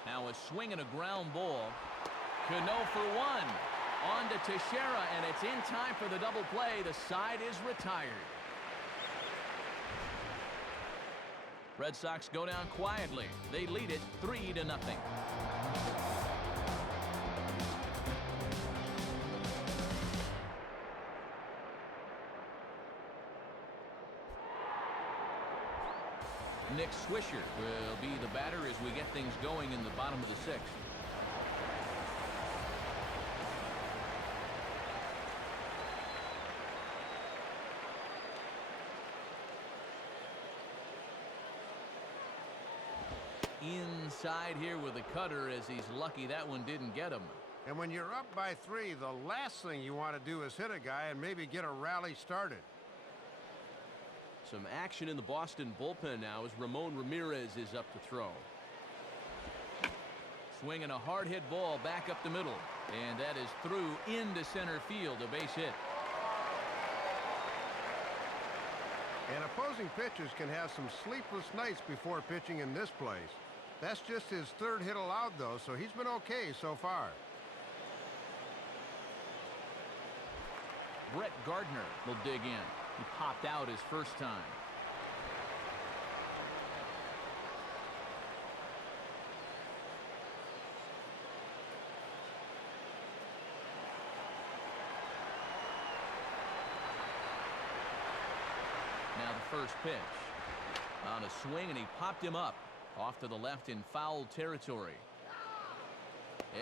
Now a swing and a ground ball. Cano for one. On to Teixeira, and it's in time for the double play. The side is retired. Red Sox go down quietly. They lead it 3-0. Nick Swisher will be the batter as we get things going in the bottom of the sixth. Inside here with a cutter, as he's lucky that one didn't get him. And when you're up by 3, the last thing you want to do is hit a guy and maybe get a rally started. Some action in the Boston bullpen now as Ramon Ramirez is up to throw. Swinging a hard hit ball back up the middle. And that is through into center field, a base hit. And opposing pitchers can have some sleepless nights before pitching in this place. That's just his third hit allowed, though, so he's been okay so far. Brett Gardner will dig in. He popped out his first time. Now the first pitch. On a swing, and he popped him up. Off to the left in foul territory.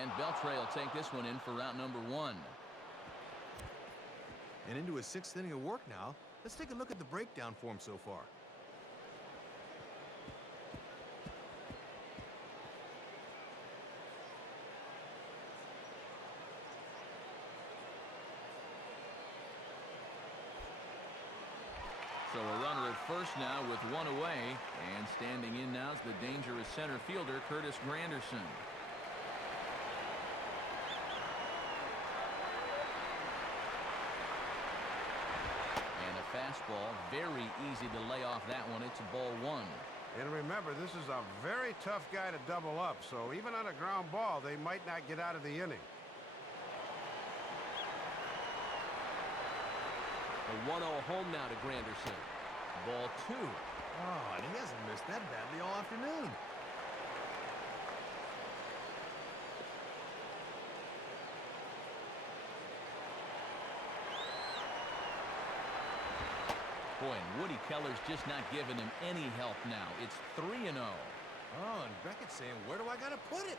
And Beltre will take this one in for route number 1. And into his 6th inning of work now. Let's take a look at the breakdown for him so far. So a runner at first now with one away, and standing in now is the dangerous center fielder Curtis Granderson. And a fastball, very easy to lay off that one. It's a ball 1. And remember, this is a very tough guy to double up, so even on a ground ball, they might not get out of the inning. A 1-0 home now to Granderson. Ball 2. Oh, and he hasn't missed that badly all afternoon. Boy, and Woody Keller's just not giving him any help now. It's 3-0. Oh, and Beckett's saying, where do I got to put it?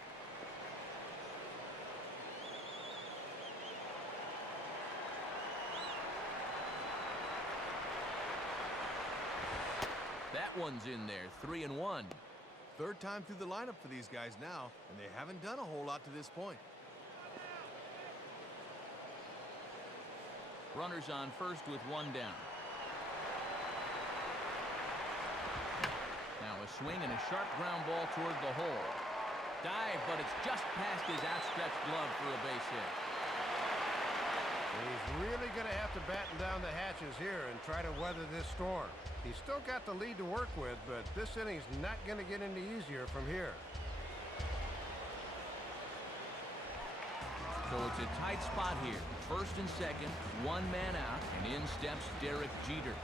That one's in there, 3-1. Third time through the lineup for these guys now, and they haven't done a whole lot to this point. Runners on first with one down. Now a swing and a sharp ground ball toward the hole. Dive, but it's just past his outstretched glove for a base hit. He's really going to have to batten down the hatches here and try to weather this storm. He's still got the lead to work with, but this inning's not going to get any easier from here. So it's a tight spot here. First and second, one man out, and in steps Derek Jeter.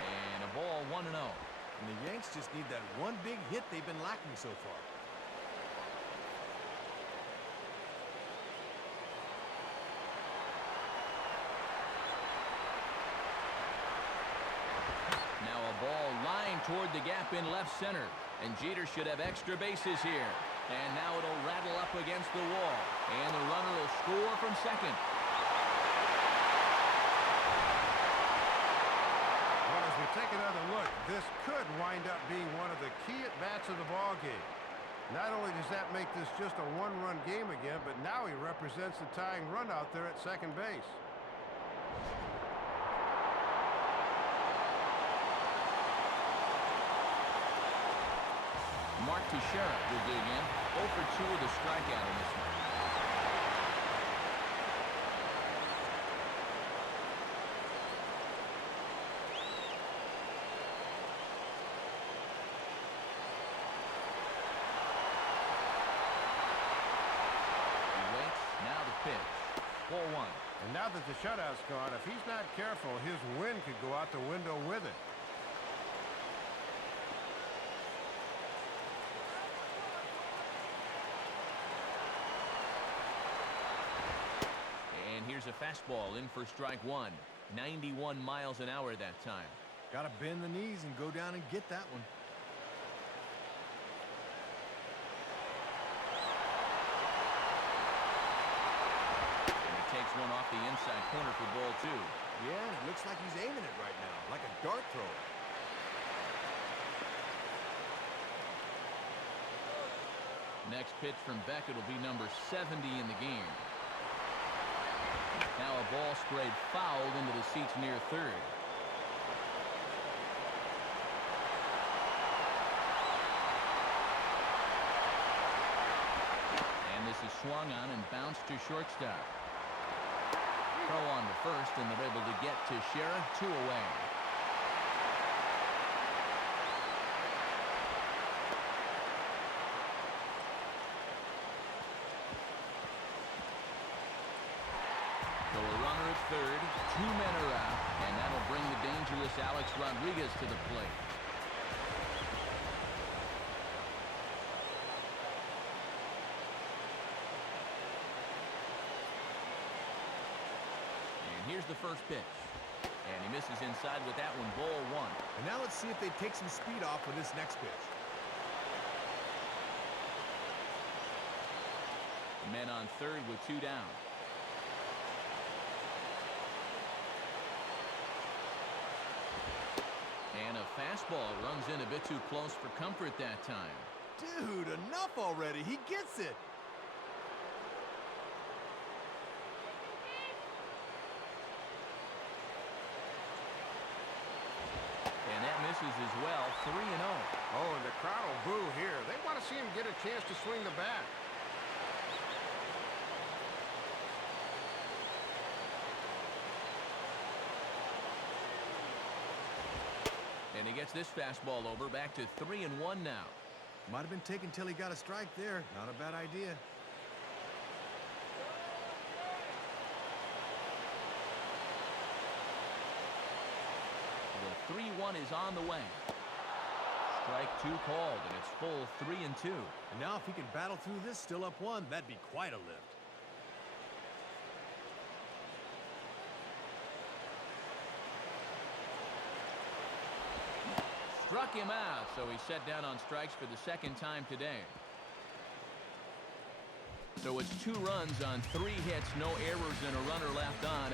And a ball 1-0. And the Yanks just need that one big hit they've been lacking so far. Now a ball lined toward the gap in left center. And Jeter should have extra bases here. And now it'll rattle up against the wall. And the runner will score from second. Well, as we take another look, this could wind up being one of the key at-bats of the ball game. Not only does that make this just a one-run game again, but now he represents the tying run out there at second base. Mark Teixeira will dig in. 0 for 2 with a strikeout in this one. He waits. Now the pitch. Ball 1. And now that the shutout's gone, if he's not careful, his win could go out the window with it. And here's a fastball in for strike 1. 91 miles an hour that time. Got to bend the knees and go down and get that one. And he takes one off the inside corner for ball 2. Yeah, and it looks like he's aiming it right now, like a dart thrower. Next pitch from Beckett will be number 70 in the game. Now a ball sprayed foul into the seats near third. And this is swung on and bounced to shortstop. Throw on to first, and they're able to get to Shera, 2 away. So a runner at third, 2 men are out, and that'll bring the dangerous Alex Rodriguez to the plate. And here's the first pitch. And he misses inside with that one, ball 1. And now let's see if they take some speed off with this next pitch. Men on third with 2 down. And a fastball runs in a bit too close for comfort that time. Dude, enough already. He gets it. And that misses as well, 3-0. Oh, and the crowd will boo here. They want to see him get a chance to swing the bat. And he gets this fastball over, back to 3-1 now. Might have been taken till he got a strike there. Not a bad idea. The 3-1 is on the way. Strike 2 called, and it's full 3-2. And now if he can battle through this still up 1, that'd be quite a lift. Struck him out, so he's set down on strikes for the 2nd time today. So it's 2 runs on 3 hits, no errors, and a runner left on.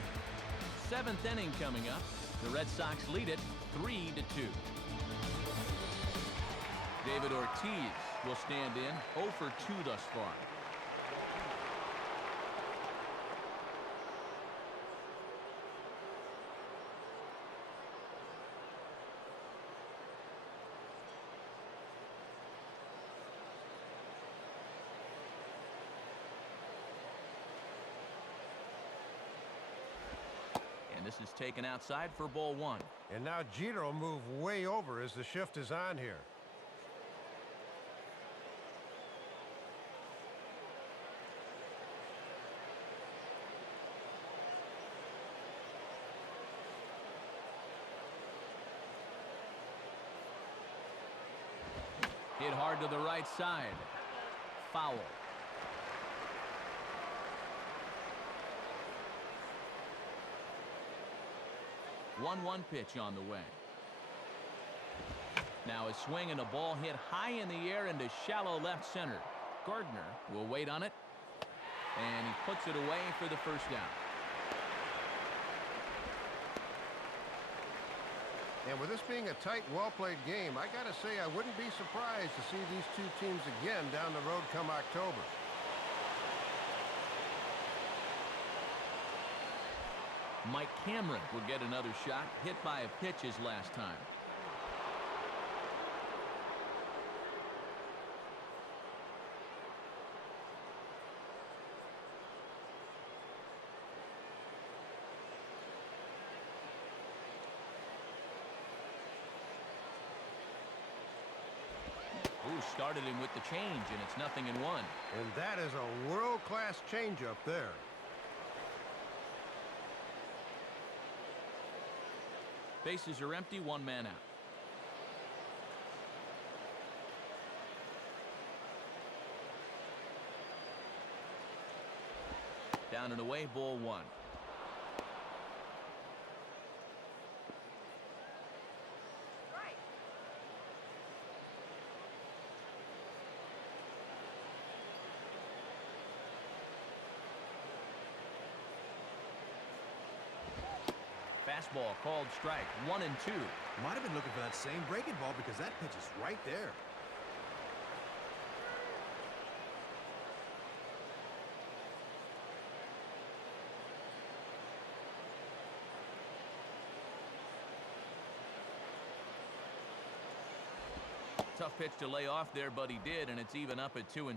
7th inning coming up. The Red Sox lead it 3-2. David Ortiz will stand in, 0 for 2 thus far. And this is taken outside for ball 1. And now Jeter will move way over as the shift is on here. Hit hard to the right side. Foul. One pitch on the way. Now a swing and a ball hit high in the air into shallow left center. Gardner will wait on it, and he puts it away for the first down. And with this being a tight, well-played game, I got to say I wouldn't be surprised to see these 2 teams again down the road come October. Mike Cameron will get another shot, hit by a pitch his last time. Ooh, started him with the change, and it's 0-1. And that is a world-class changeup there. Bases are empty, 1 man out. Down and away, ball 1. Fastball called strike, 1-2. Might have been looking for that same breaking ball because that pitch is right there. tough pitch to lay off there, but he did, and it's even up at 2-2.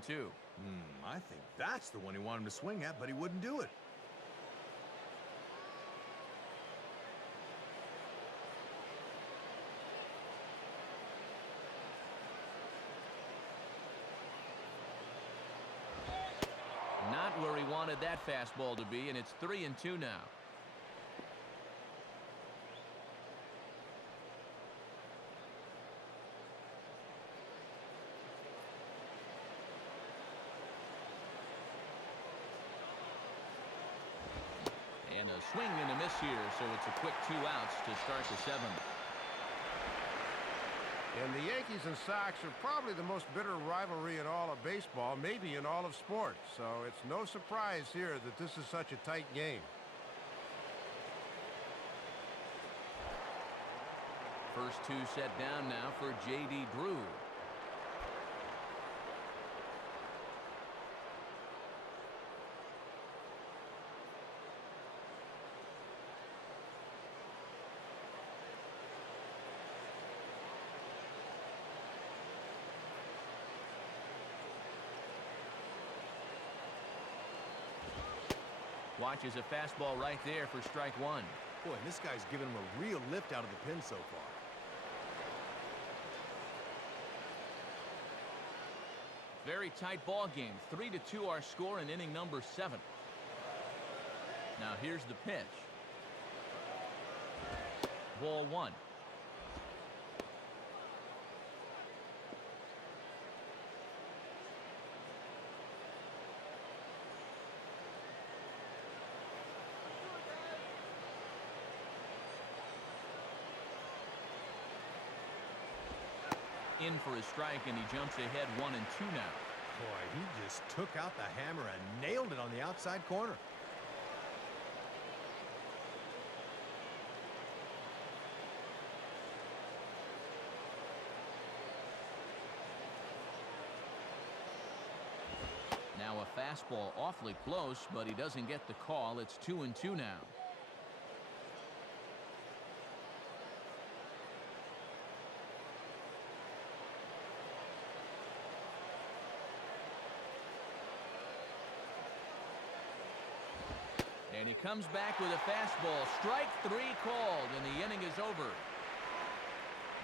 I think that's the one he wanted him to swing at, but he wouldn't do it. Not where he wanted that fastball to be, and it's 3-2 now. And a swing and a miss here, so it's a quick 2 outs to start the 7th. And the Yankees and Sox are probably the most bitter rivalry in all of baseball, maybe in all of sports. So it's no surprise here that this is such a tight game. First 2 set down now for J.D. Drew. Watches a fastball right there for strike 1. Boy, this guy's giving him a real lift out of the pin so far. Very tight ball game. 3-2 our score in inning number 7. Now here's the pitch. Ball 1. In for a strike, and he jumps ahead 1-2 now. Boy, he just took out the hammer and nailed it on the outside corner. Now a fastball awfully close, but he doesn't get the call. It's 2-2 now. And he comes back with a fastball. Strike 3 called, and the inning is over.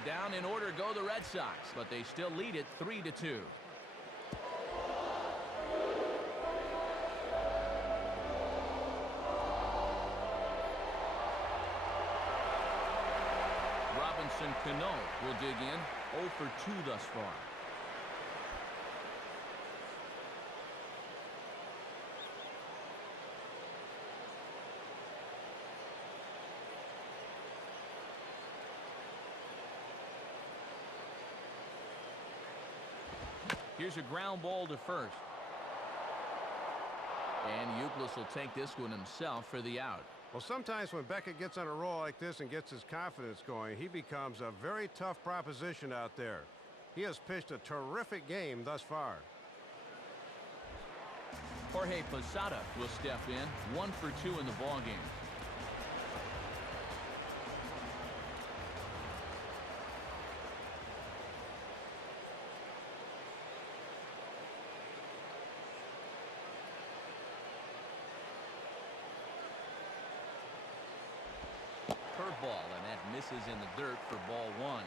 Down in order go the Red Sox, but they still lead it 3-2. Robinson Cano will dig in. 0 for 2 thus far. Here's a ground ball to first. And Youkilis will take this one himself for the out. Well, sometimes when Beckett gets on a roll like this and gets his confidence going, he becomes a very tough proposition out there. He has pitched a terrific game thus far. Jorge Posada will step in. 1 for 2 in the ballgame. Curveball, and that misses in the dirt for ball 1.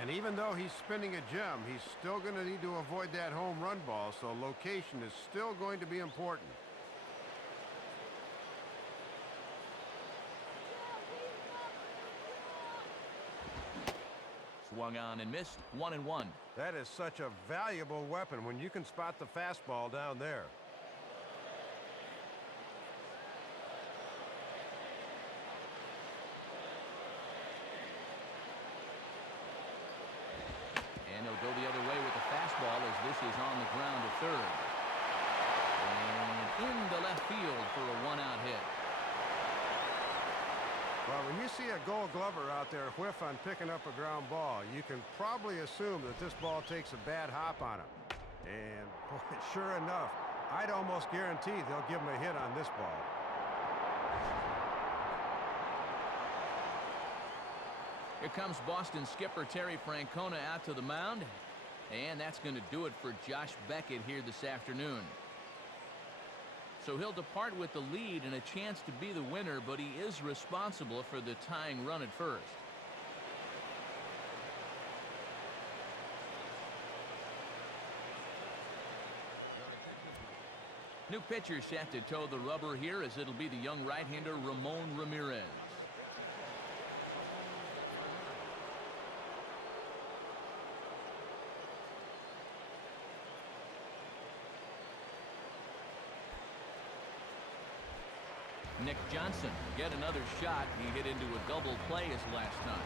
And even though he's spinning a gem, he's still going to need to avoid that home run ball, so location is still going to be important. Swung on and missed. 1-1. That is such a valuable weapon when you can spot the fastball down there. And he'll go the other way with the fastball as this is on the ground to third. And into left field for a 1-out hit. Well, when you see a Gold Glover out there whiff on picking up a ground ball, you can probably assume that this ball takes a bad hop on him. And boy, sure enough, I'd almost guarantee they'll give him a hit on this ball. Here comes Boston skipper Terry Francona out to the mound. And that's going to do it for Josh Beckett here this afternoon. So he'll depart with the lead and a chance to be the winner, but he is responsible for the tying run at first. New pitcher set to toe the rubber here, as it'll be the young right-hander Ramon Ramirez. Nick Johnson, get another shot. He hit into a double play his last time.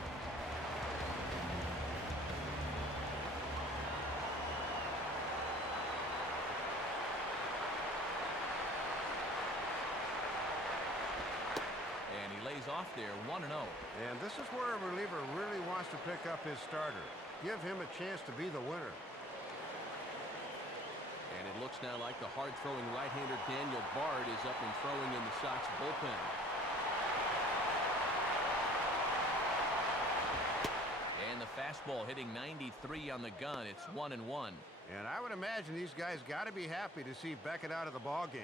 And he lays off there, 1-0. And this is where a reliever really wants to pick up his starter. Give him a chance to be the winner. And it looks now like the hard-throwing right-hander Daniel Bard is up and throwing in the Sox bullpen. And the fastball hitting 93 on the gun. It's 1-1. And I would imagine these guys got to be happy to see Beckett out of the ball game.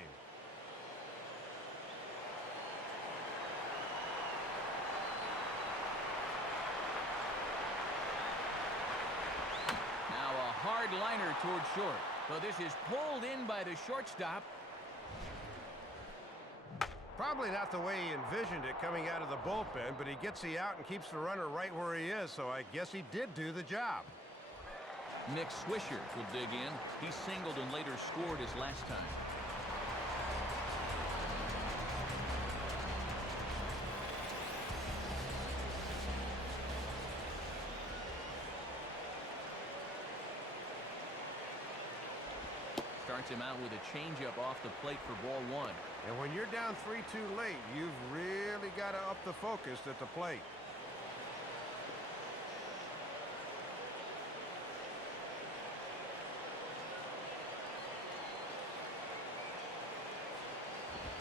Now a hard liner toward short. Well, this is pulled in by the shortstop. Probably not the way he envisioned it coming out of the bullpen, but he gets the out and keeps the runner right where he is, so I guess he did do the job. Nick Swisher will dig in. He singled and later scored his last time. Starts him out with a changeup off the plate for ball one. And when you're down 3-2 late, you've really got to up the focus at the plate.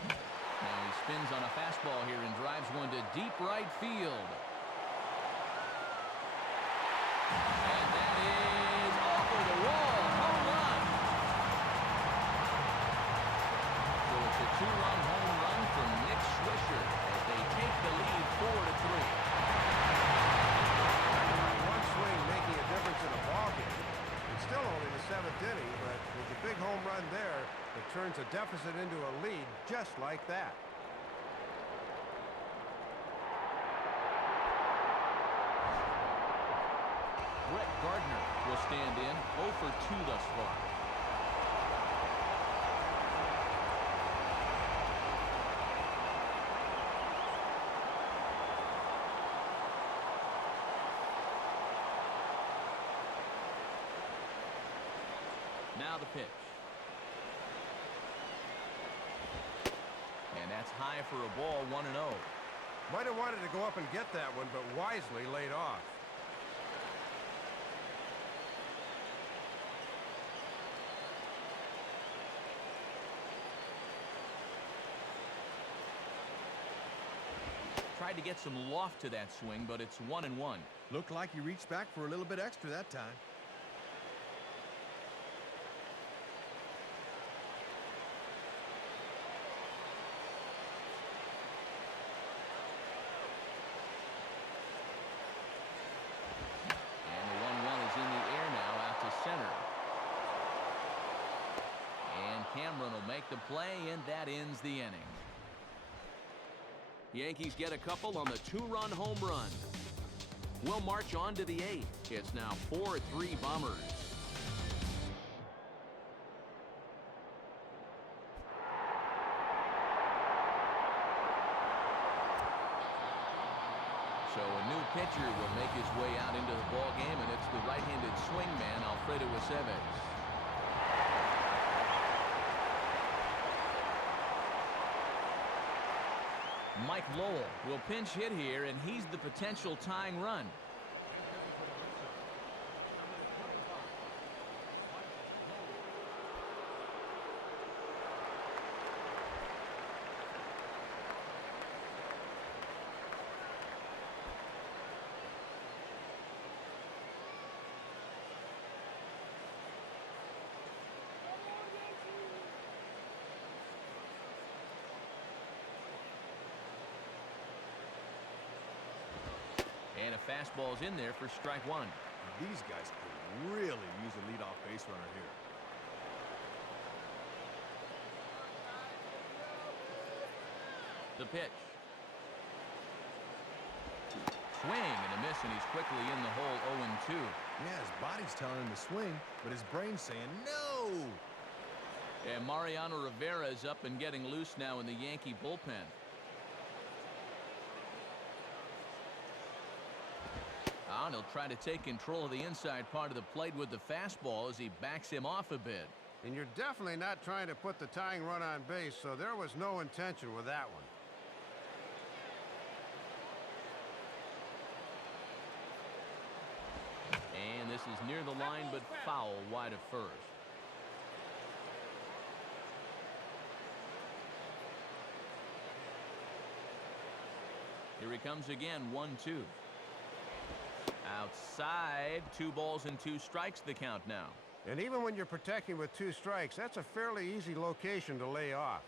Now he spins on a fastball here and drives one to deep right field. And that is over the wall. Home run. So it's a two-run home run from Nick Swisher as they take the lead 4-3. One swing making a difference in a ball game. It's still only the 7th inning, but with a big home run there, it turns a deficit into a lead just like that. Brett Gardner will stand in, 0 for 2 thus far. Now the pitch. And that's high for a ball, 1-0. Might have wanted to go up and get that one, but wisely laid off. Tried to get some loft to that swing, but it's 1-1. Looked like he reached back for a little bit extra that time. And the 1-1 is in the air now out to center. And Cameron will make the play, and that ends the inning. Yankees get a couple on the two-run home run. We'll march on to the 8th. It's now 4-3 Bombers. So a new pitcher will make his way out into the ball game, and it's the right-handed swingman Alfredo Aceves. Mike Lowell will pinch hit here, and he's the potential tying run. And a fastball's in there for strike one. These guys could really use a leadoff base runner here. The pitch. Swing and a miss, and he's quickly in the hole 0-2. Yeah, his body's telling him to swing, but his brain's saying no. And Mariano Rivera is up and getting loose now in the Yankee bullpen. And he'll try to take control of the inside part of the plate with the fastball as he backs him off a bit. And you're definitely not trying to put the tying run on base, so there was no intention with that one. And this is near the line, but foul wide of first. Here he comes again, 1-2. Outside, 2 balls and 2 strikes the count now. And even when you're protecting with 2 strikes, that's a fairly easy location to lay off.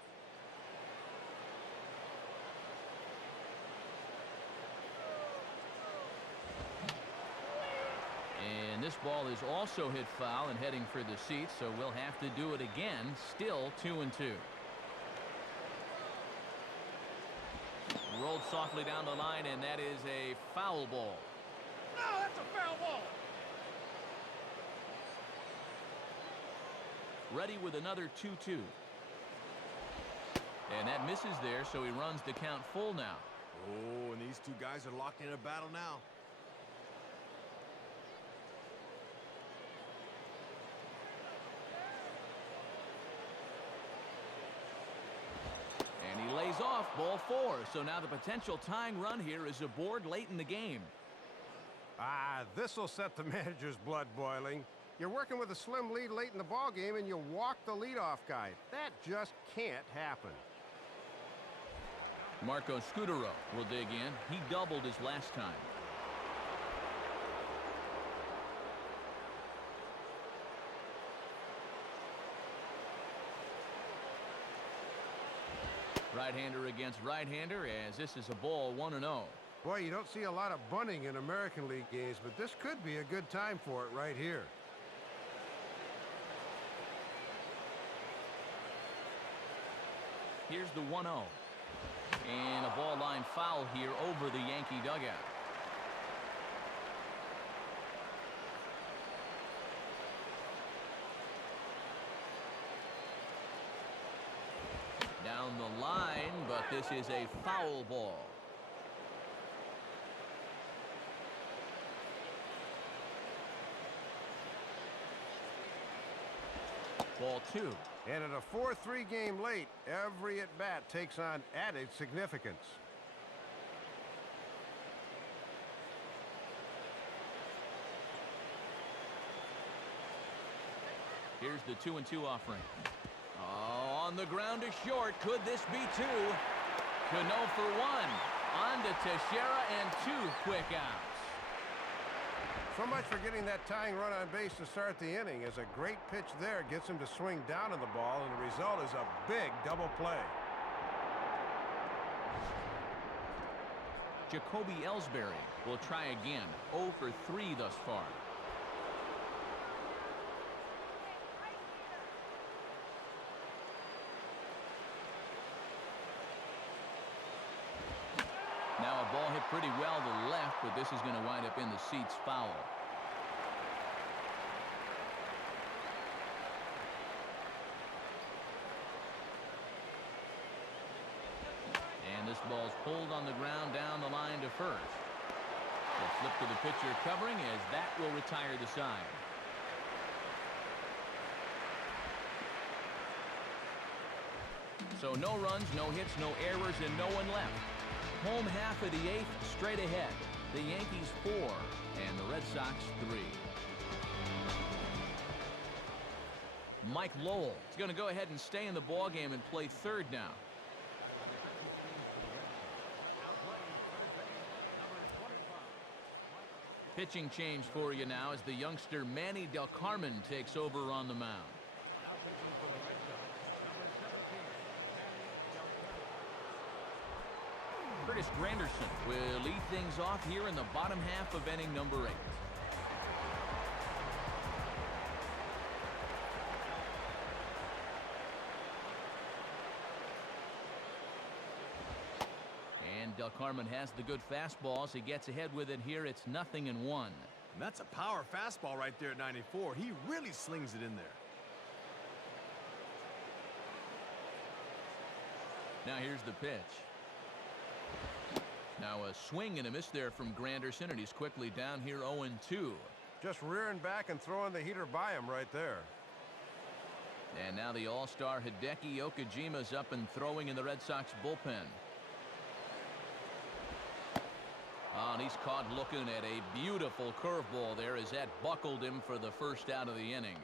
And this ball is also hit foul and heading for the seats, so we'll have to do it again. Still 2-2. Rolled softly down the line, and that is a foul ball. No, that's a foul ball. Ready with another 2-2. And that misses there, so he runs the count full now. Oh, and these two guys are locked in a battle now. And he lays off, ball 4. So now the potential tying run here is aboard late in the game. This will set the manager's blood boiling. You're working with a slim lead late in the ballgame, and you walk the leadoff guy. That just can't happen. Marco Scudero will dig in. He doubled his last time. Right-hander against right-hander, as this is a ball 1-0. Boy, you don't see a lot of bunting in American League games, but this could be a good time for it right here. Here's the 1-0. And a ball line foul here over the Yankee dugout. Down the line, but this is a foul ball. Ball 2. And at a 4-3 game late, every at-bat takes on added significance. Here's the 2-2 offering. Oh, on the ground to short. Could this be 2? Cano for 1. On to Teixeira and 2 quick outs. So much for getting that tying run on base to start the inning, as a great pitch there gets him to swing down on the ball, and the result is a big double play. Jacoby Ellsbury will try again. 0 for 3 thus far. Now a ball hit pretty well to left, but this is going to wind up in the seats foul. And this ball's pulled on the ground down the line to first. The flip to the pitcher covering, as that will retire the side. So no runs, no hits, no errors, and no one left. Home half of the 8th, straight ahead. The Yankees 4 and the Red Sox 3. Mike Lowell is going to go ahead and stay in the ballgame and play third now. Pitching change for you now as the youngster Manny Del Carmen takes over on the mound. Curtis Granderson will lead things off here in the bottom half of inning number 8. And Del Carmen has the good fastball as he gets ahead with it here. It's 0-1. And that's a power fastball right there at 94. He really slings it in there. Now here's the pitch. Now a swing and a miss there from Granderson, and he's quickly down here 0-2. Just rearing back and throwing the heater by him right there. And now the all-star Hideki Okajima's up and throwing in the Red Sox bullpen. And he's caught looking at a beautiful curveball there as that buckled him for the first out of the inning.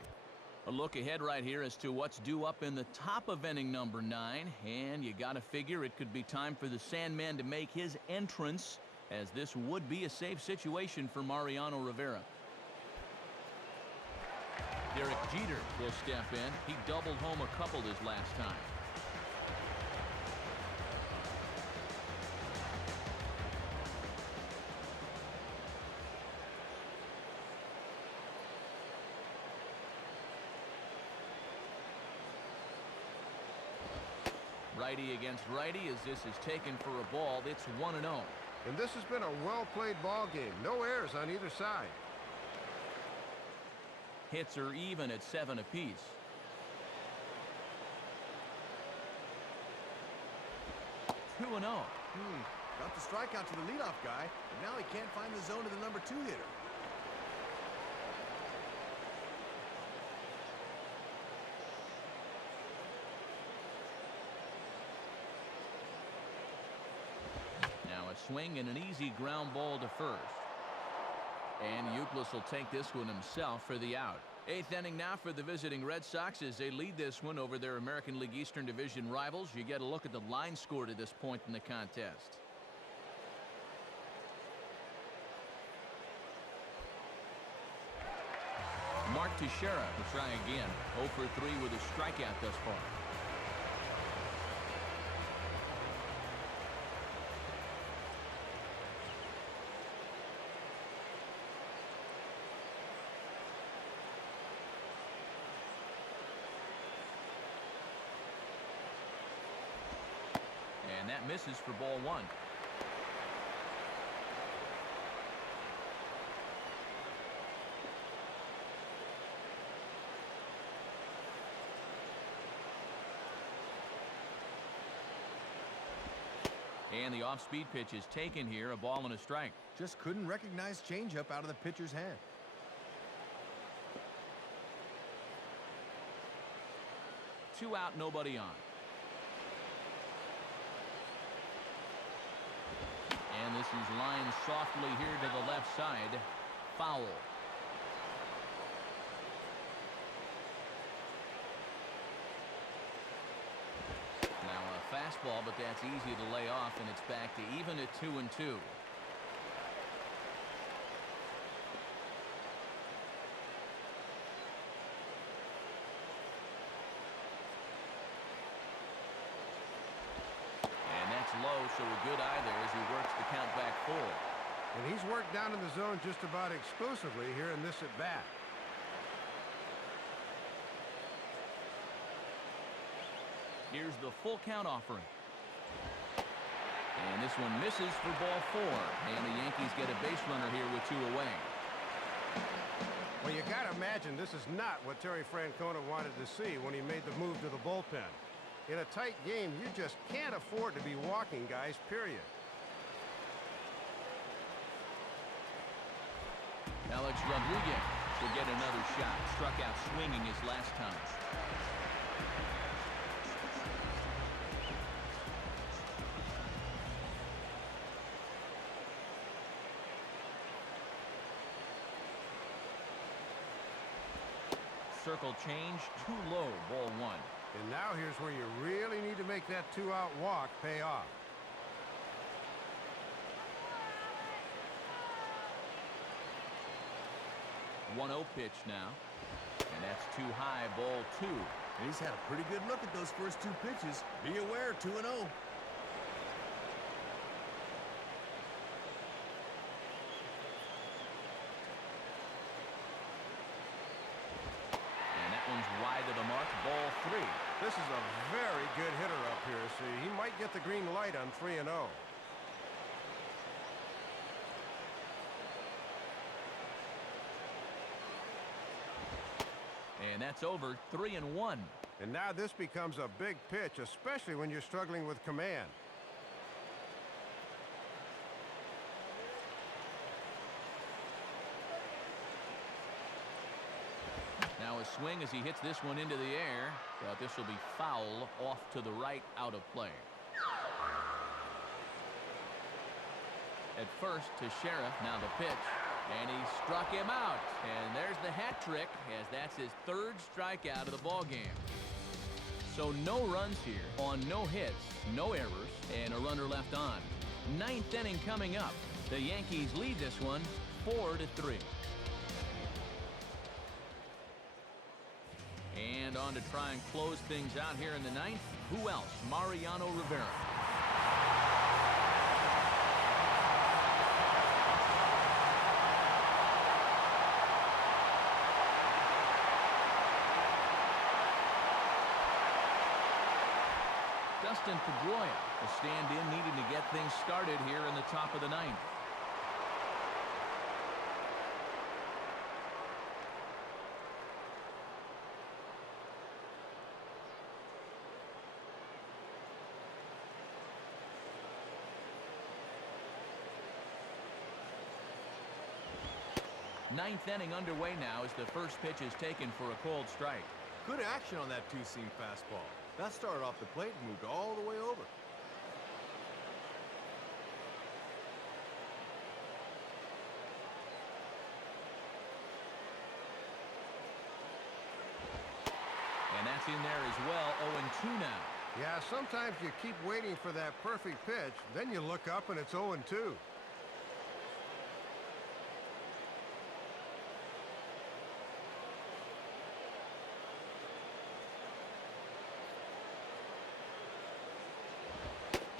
A look ahead right here as to what's due up in the top of inning number 9. And you got to figure it could be time for the Sandman to make his entrance, as this would be a safe situation for Mariano Rivera. Derek Jeter will step in. He doubled home a couple his last time. Righty against righty as this is taken for a ball. It's 1-0. And this has been a well-played ball game. No errors on either side. Hits are even at 7 apiece. Two 2-0. Got the strikeout to the leadoff guy, but now he can't find the zone to the number 2 hitter. Now a swing and an easy ground ball to first. And Youkilis will take this one himself for the out. 8th inning now for the visiting Red Sox as they lead this one over their American League Eastern Division rivals. You get a look at the line score to this point in the contest. Mark Teixeira will try again. 0 for 3 with a strikeout thus far. And that misses for ball 1. And the off-speed pitch is taken here, a ball and a strike. Just couldn't recognize changeup out of the pitcher's hand. Two out, nobody on. And this is lined softly here to the left side. Foul. Now a fastball, but that's easy to lay off, and it's back to even at 2-2. Low, so a good eye there as he works the count back full. And he's worked down in the zone just about exclusively here in this at-bat. Here's the full count offering. And this one misses for ball 4. And the Yankees get a base runner here with 2 away. Well, you got to imagine this is not what Terry Francona wanted to see when he made the move to the bullpen. In a tight game, you just can't afford to be walking guys, period. Alex Rodriguez will get another shot. Struck out swinging his last time. Circle change, too low, ball 1. And now here's where you really need to make that 2-out walk pay off. One 1-0 pitch now. And that's too high, ball 2. And he's had a pretty good look at those first 2 pitches. Be aware, 2-0. green light on 3-0. And that's over 3-1. And now this becomes a big pitch, especially when you're struggling with command. Now a swing as he hits this one into the air, but this will be foul off to the right, out of play. At first to Sheriff, now the pitch, and he struck him out. And there's the hat trick, as that's his third strikeout of the ball game. So no runs here on no hits, no errors, and a runner left on. Ninth inning coming up. The Yankees lead this one 4-3. And on to try and close things out here in the ninth. Who else? Mariano Rivera. Dustin Pedroia, the stand-in needing to get things started here in the top of the ninth. Ninth inning underway now as the first pitch is taken for a cold strike. Good action on that two-seam fastball. That started off the plate and moved all the way over. And that's in there as well, 0-2 now. Yeah, sometimes you keep waiting for that perfect pitch, then you look up and it's 0-2.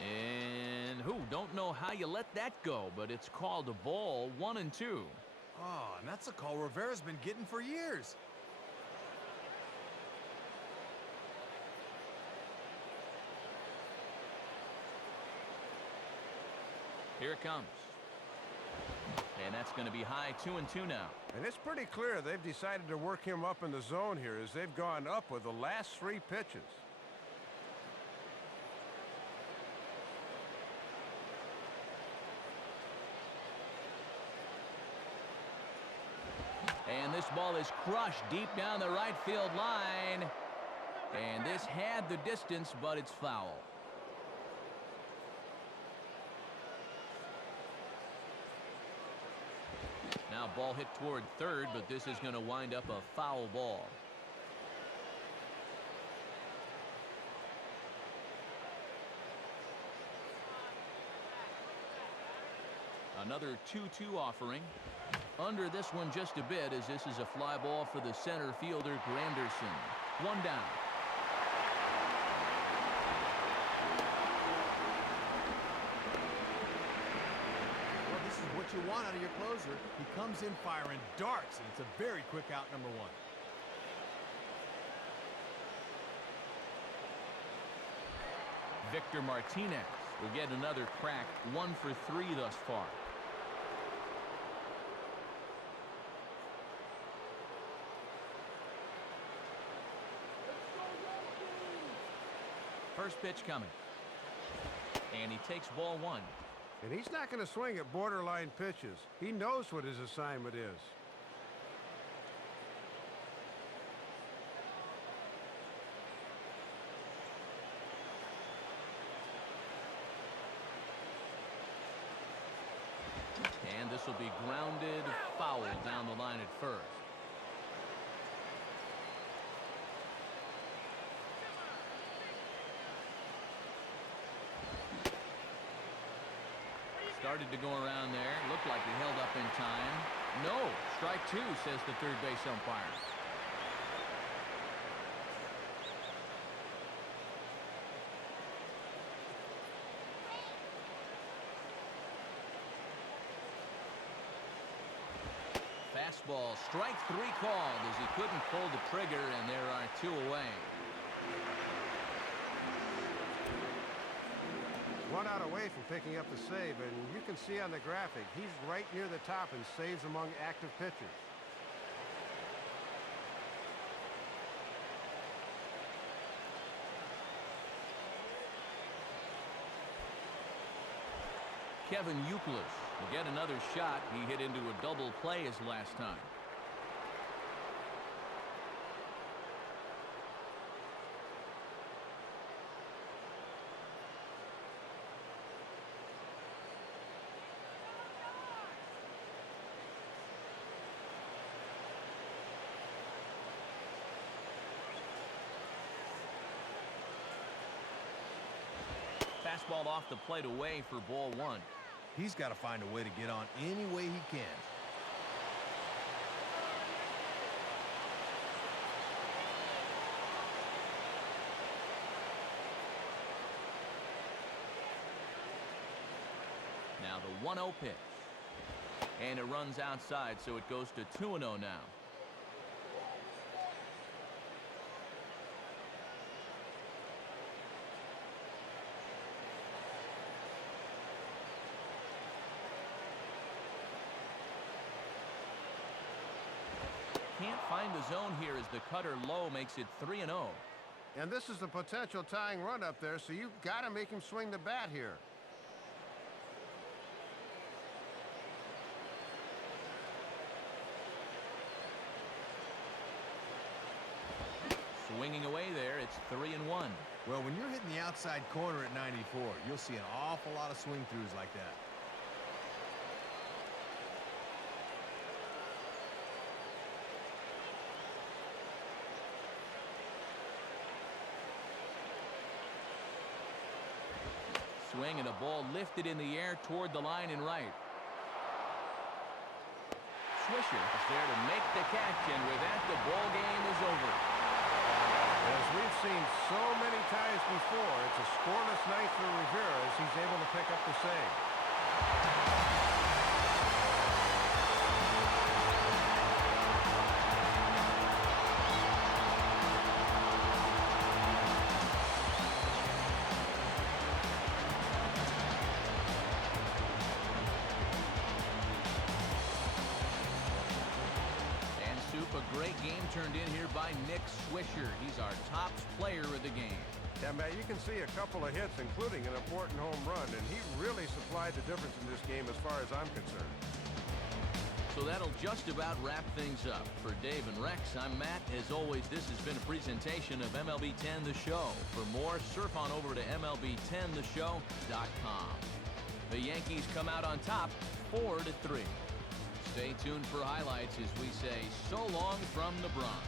And don't know how you let that go, but it's called a ball, 1-2. Oh, and that's a call Rivera's been getting for years. Here it comes. And that's going to be high, 2-2 now. And it's pretty clear they've decided to work him up in the zone here as they've gone up with the last 3 pitches. And this ball is crushed deep down the right field line. And this had the distance, but it's foul. Now ball hit toward third, but this is going to wind up a foul ball. Another 2-2 offering. Under this one just a bit, as this is a fly ball for the center fielder, Granderson. 1 down. Well, this is what you want out of your closer. He comes in firing darts, and it's a very quick out, number 1. Victor Martinez will get another crack, 1 for 3 thus far. First pitch coming. And he takes ball 1. And he's not going to swing at borderline pitches. He knows what his assignment is. And this will be grounded foul down the line at first. Started to go around there. Looked like he held up in time. No. Strike 2, says the third base umpire. Fastball, strike 3 called as he couldn't pull the trigger, and there are 2 away. 1 out away from picking up the save, and you can see on the graphic, he's right near the top in saves among active pitchers. Kevin Youkilis will get another shot. He hit into a double play his last time. Fastball off the plate away for ball 1. He's got to find a way to get on any way he can. Now the 1-0 pitch. And it runs outside, so it goes to 2-0 now. Can't find the zone here as the cutter low makes it 3-0. And this is the potential tying run up there, so you've got to make him swing the bat here. Swinging away there, it's 3-1. Well, when you're hitting the outside corner at 94, you'll see an awful lot of swing throughs like that. Swing and a ball lifted in the air toward the line and right. Swisher is there to make the catch, and with that, the ball game is over. As we've seen so many times before, it's a scoreless night for Rivera as he's able to pick up the save. A great game turned in here by Nick Swisher. He's our top player of the game. Yeah, Matt, you can see a couple of hits, including an important home run, and he really supplied the difference in this game as far as I'm concerned. So that'll just about wrap things up. For Dave and Rex, I'm Matt. As always, this has been a presentation of MLB 10 The Show. For more, surf on over to MLB10theshow.com. The Yankees come out on top 4-3. Stay tuned for highlights as we say so long from the Bronx.